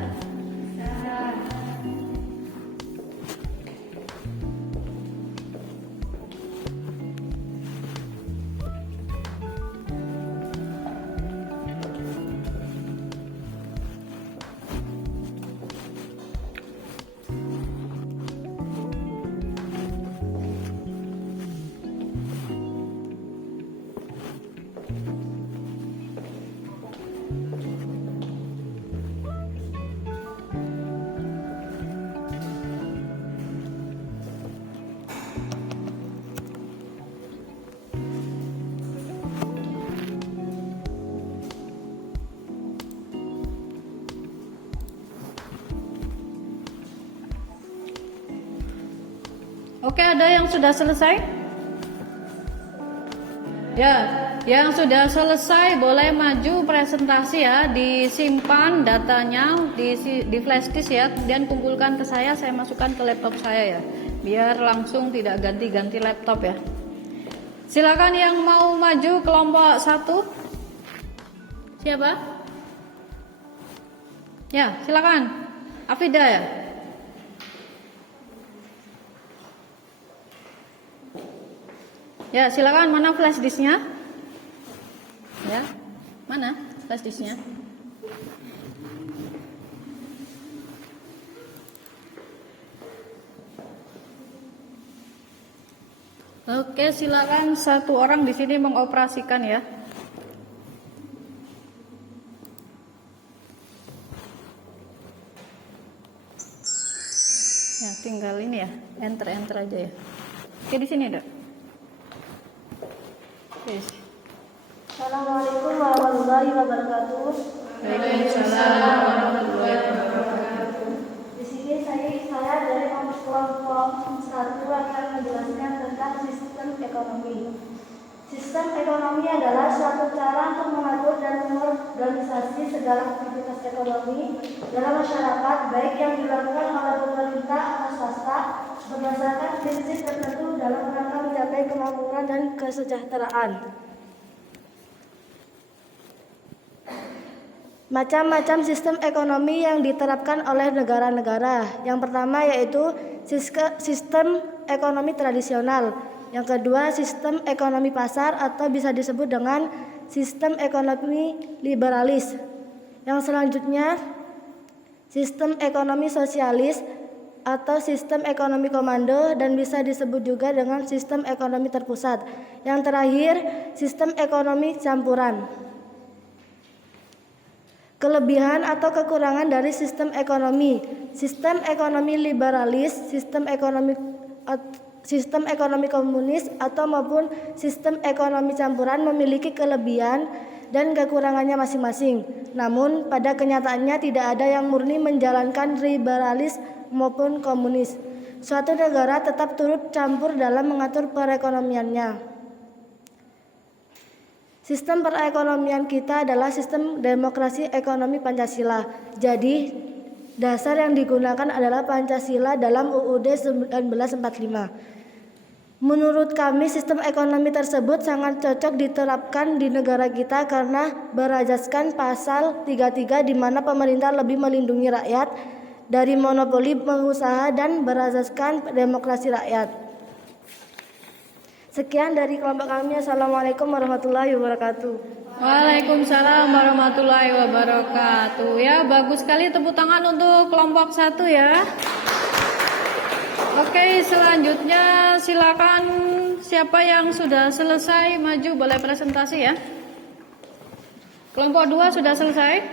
Oke, ada yang sudah selesai? Ya, yang sudah selesai boleh maju presentasi ya, disimpan datanya di flash disk ya, kemudian kumpulkan ke saya masukkan ke laptop saya ya, biar langsung tidak ganti-ganti laptop ya. Silakan yang mau maju kelompok 1. Siapa? Ya, silakan. Afida ya. Ya, silakan, mana flash disknya? Ya, mana flash disknya? Oke, silakan satu orang di sini mengoperasikan ya. Ya, tinggal ini ya, enter aja ya. Oke, di sini Dok. Yes. Assalamualaikum warahmatullahi wabarakatuh. Waalaikumsalam warahmatullahi wabarakatuh. Di sini saya dari kelompok 1 akan menjelaskan tentang sistem ekonomi. Sistem ekonomi adalah suatu cara untuk mengatur dan mengorganisasi segala aktivitas ekonomi dalam masyarakat, baik yang dilakukan oleh pemerintah atau swasta, berdasarkan prinsip tertentu dalam rangka mencapai kemakmuran dan kesejahteraan. Macam-macam sistem ekonomi yang diterapkan oleh negara-negara. Yang pertama yaitu sistem ekonomi tradisional. Yang kedua, sistem ekonomi pasar atau bisa disebut dengan sistem ekonomi liberalis. Yang selanjutnya, sistem ekonomi sosialis atau sistem ekonomi komando dan bisa disebut juga dengan sistem ekonomi terpusat. Yang terakhir, sistem ekonomi campuran. Kelebihan atau kekurangan dari sistem ekonomi. Sistem ekonomi liberalis, sistem ekonomi komunis atau maupun sistem ekonomi campuran memiliki kelebihan dan kekurangannya masing-masing. Namun pada kenyataannya tidak ada yang murni menjalankan liberalis maupun komunis. Suatu negara tetap turut campur dalam mengatur perekonomiannya. Sistem perekonomian kita adalah sistem demokrasi ekonomi Pancasila. Jadi, dasar yang digunakan adalah Pancasila dalam UUD 1945. Menurut kami, sistem ekonomi tersebut sangat cocok diterapkan di negara kita karena berasaskan pasal 33 di mana pemerintah lebih melindungi rakyat dari monopoli pengusaha dan berasaskan demokrasi rakyat. Sekian dari kelompok kami. Assalamualaikum warahmatullahi wabarakatuh. Waalaikumsalam warahmatullahi wabarakatuh. Ya, bagus sekali, tepuk tangan untuk kelompok 1 ya. Oke, selanjutnya silakan siapa yang sudah selesai maju boleh presentasi ya. Kelompok 2 sudah selesai?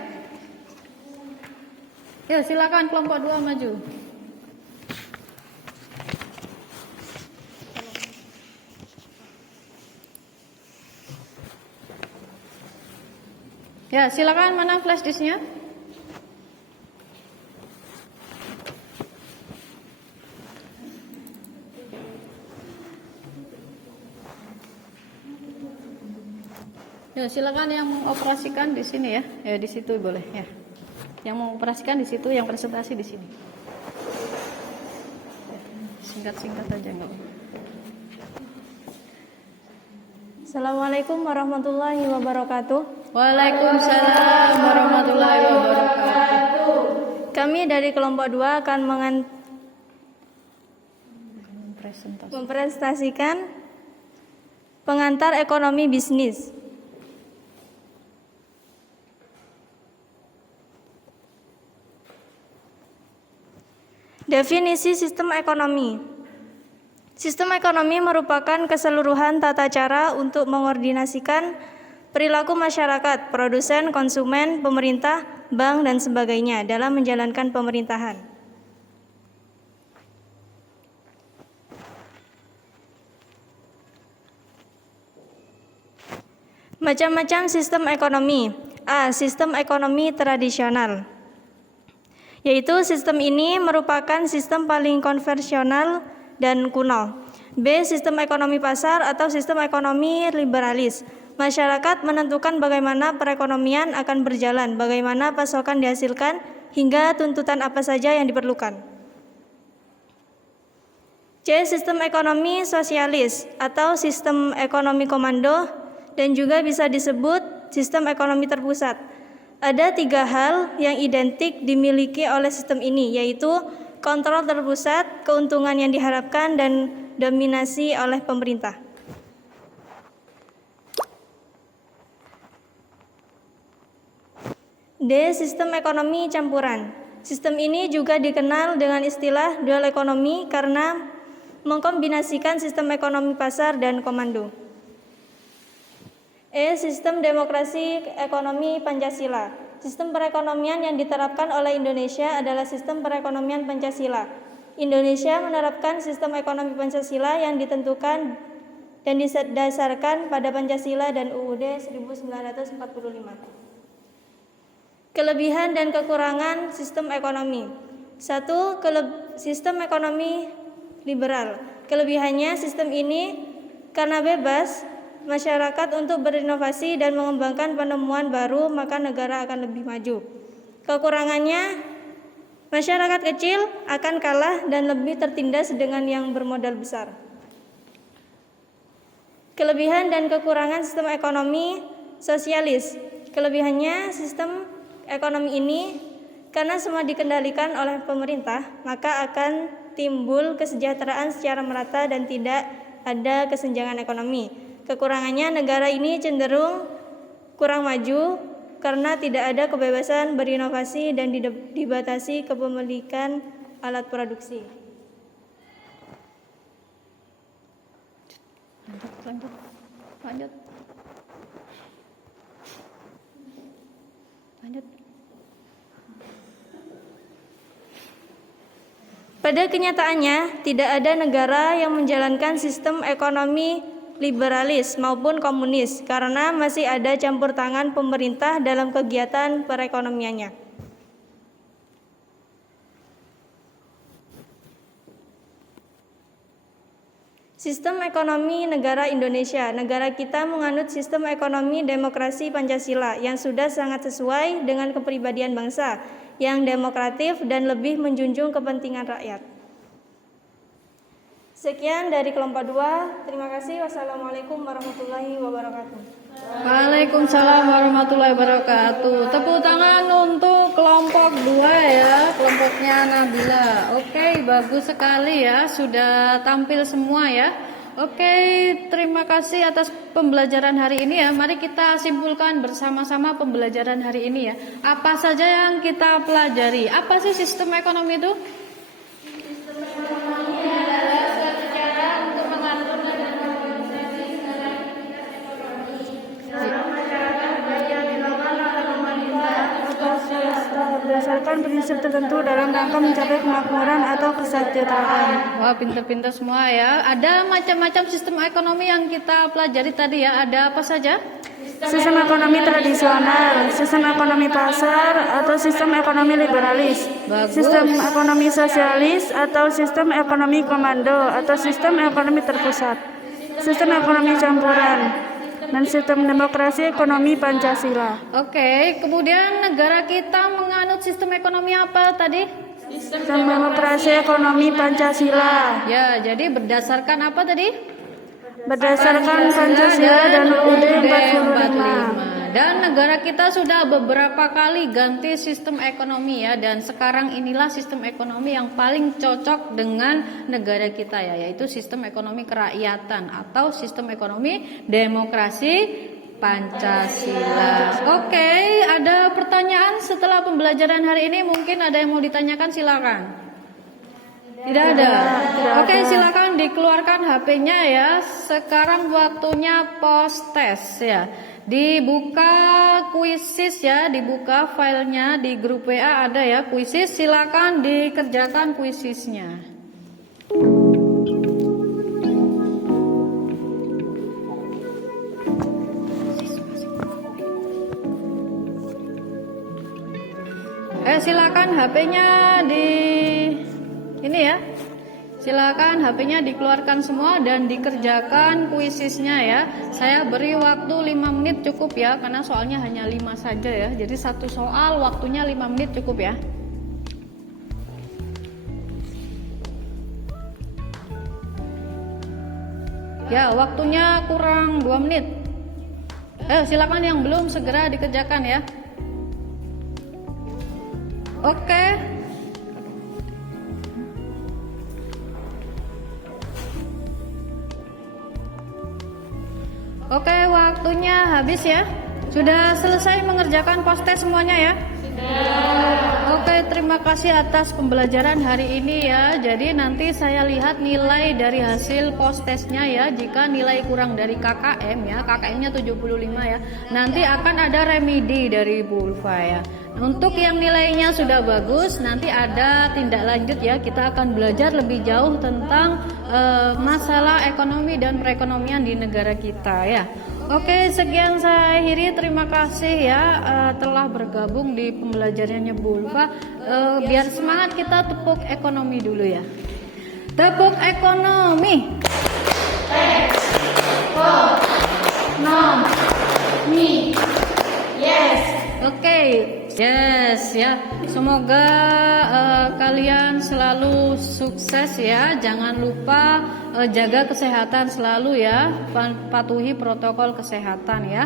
Ya, silakan kelompok 2 maju. Ya, silakan, mana flash disknya? Ya, silakan yang mengoperasikan di sini ya. Ya, di situ boleh ya. Yang mengoperasikan di situ, yang presentasi di sini. Ya, singkat-singkat aja nggak apa-apa. Assalamualaikum warahmatullahi wabarakatuh. Waalaikumsalam warahmatullahi wabarakatuh. Kami dari kelompok 2 akan Presentasi. mempresentasikan pengantar ekonomi bisnis. Definisi sistem ekonomi. Sistem ekonomi merupakan keseluruhan tata cara untuk mengordinasikan perilaku masyarakat, produsen, konsumen, pemerintah, bank, dan sebagainya dalam menjalankan pemerintahan. Macam-macam sistem ekonomi. A. Sistem ekonomi tradisional, yaitu sistem ini merupakan sistem paling konvensional dan kuno. B. Sistem ekonomi pasar atau sistem ekonomi liberalis. Masyarakat menentukan bagaimana perekonomian akan berjalan, bagaimana pasokan dihasilkan, hingga tuntutan apa saja yang diperlukan. C. Sistem ekonomi sosialis atau sistem ekonomi komando dan juga bisa disebut sistem ekonomi terpusat. Ada 3 hal yang identik dimiliki oleh sistem ini, yaitu kontrol terpusat, keuntungan yang diharapkan, dan dominasi oleh pemerintah. D. Sistem ekonomi campuran. Sistem ini juga dikenal dengan istilah dual ekonomi karena mengkombinasikan sistem ekonomi pasar dan komando. E. Sistem demokrasi ekonomi Pancasila. Sistem perekonomian yang diterapkan oleh Indonesia adalah sistem perekonomian Pancasila. Indonesia menerapkan sistem ekonomi Pancasila yang ditentukan dan didasarkan pada Pancasila dan UUD 1945. Kelebihan dan kekurangan sistem ekonomi. 1. Sistem ekonomi liberal. Kelebihannya, sistem ini karena bebas masyarakat untuk berinovasi dan mengembangkan penemuan baru, maka negara akan lebih maju. Kekurangannya, masyarakat kecil akan kalah dan lebih tertindas dengan yang bermodal besar. Kelebihan dan kekurangan sistem ekonomi sosialis. Kelebihannya, sistem ekonomi ini karena semua dikendalikan oleh pemerintah, maka akan timbul kesejahteraan secara merata dan tidak ada kesenjangan ekonomi. Kekurangannya, negara ini cenderung kurang maju karena tidak ada kebebasan berinovasi dan dibatasi kepemilikan alat produksi. Lanjut. Pada kenyataannya, tidak ada negara yang menjalankan sistem ekonomi liberalis maupun komunis karena masih ada campur tangan pemerintah dalam kegiatan perekonomiannya. Sistem ekonomi negara Indonesia. Negara kita menganut sistem ekonomi demokrasi Pancasila yang sudah sangat sesuai dengan kepribadian bangsa yang demokratif dan lebih menjunjung kepentingan rakyat. Sekian dari kelompok 2. Terima kasih. Wassalamualaikum warahmatullahi wabarakatuh. Waalaikumsalam warahmatullahi wabarakatuh. Tepuk tangan untuk kelompok 2 ya, kelompoknya Nabila. Oke, bagus sekali ya, sudah tampil semua ya. Oke, terima kasih atas pembelajaran hari ini ya. Mari kita simpulkan bersama-sama pembelajaran hari ini ya. Apa saja yang kita pelajari? Apa sih sistem ekonomi itu? Sistem ekonomi adalah suatu cara untuk mengatur dan mengorganisasi segala aktivitas ekonomi dalam masyarakat baik yang dilakukan oleh pemerintah atau swasta berdasarkan prinsip tertentu dalam rangka mencapai kemakmuran atau kesejahteraan. Wah, pintar-pintar semua ya. Ada macam-macam sistem ekonomi yang kita pelajari tadi ya. Ada apa saja? Sistem ekonomi tradisional, sistem ekonomi pasar atau sistem ekonomi liberalis, Bagus. sistem ekonomi sosialis atau sistem ekonomi komando atau sistem ekonomi terpusat, sistem ekonomi campuran. dan sistem demokrasi ekonomi Pancasila. Oke, kemudian negara kita menganut sistem ekonomi apa tadi? Sistem demokrasi ekonomi Pancasila. Ya, jadi berdasarkan apa tadi? Berdasarkan Pancasila dan UUD 45. Dan negara kita sudah beberapa kali ganti sistem ekonomi ya, dan sekarang inilah sistem ekonomi yang paling cocok dengan negara kita ya, yaitu sistem ekonomi kerakyatan atau sistem ekonomi demokrasi Pancasila. Oke, ada pertanyaan setelah pembelajaran hari ini? Mungkin ada yang mau ditanyakan, silakan. Tidak ada. Oke, silakan dikeluarkan HP-nya ya. Sekarang waktunya post test ya. Dibuka kuisis ya, dibuka filenya di grup WA ada ya kuisis. Silakan dikerjakan kuisisnya. Silakan HP-nya di ini ya. Silakan HP-nya dikeluarkan semua dan dikerjakan kuisisnya ya. Saya beri waktu 5 menit cukup ya, karena soalnya hanya 5 saja ya. Jadi satu soal waktunya 5 menit cukup ya. Ya, waktunya kurang 2 menit. Silakan yang belum segera dikerjakan ya. Oke. Oke, waktunya habis ya. Sudah selesai mengerjakan post test semuanya ya? Sudah. Oke, terima kasih atas pembelajaran hari ini ya. Jadi nanti saya lihat nilai dari hasil post testnya ya. Jika nilai kurang dari KKM ya, KKM-nya 75 ya, nanti akan ada remedi dari Bu Ulfa ya. Untuk yang nilainya sudah bagus, nanti ada tindak lanjut ya. Kita akan belajar lebih jauh tentang masalah ekonomi dan perekonomian di negara kita ya. Oke, sekian saya akhiri. Terima kasih ya telah bergabung di pembelajarannya Bu Ulfa. Biar semangat, kita tepuk ekonomi dulu ya. Tepuk ekonomi. Ekonomi. Yes. Oke. Yes ya, semoga kalian selalu sukses ya. Jangan lupa jaga kesehatan selalu ya, patuhi protokol kesehatan ya.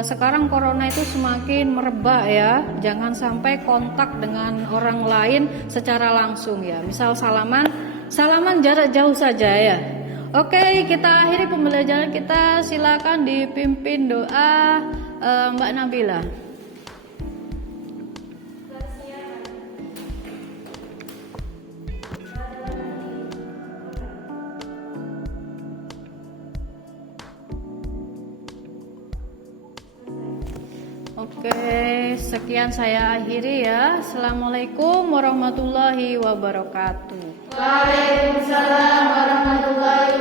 Sekarang corona itu semakin merebak ya. Jangan sampai kontak dengan orang lain secara langsung ya. Misal salaman jarak jauh saja ya. Oke, kita akhiri pembelajaran kita. Silakan dipimpin doa Mbak Nabila. Oke, sekian saya akhiri ya. Assalamualaikum warahmatullahi wabarakatuh. Waalaikumsalam warahmatullahi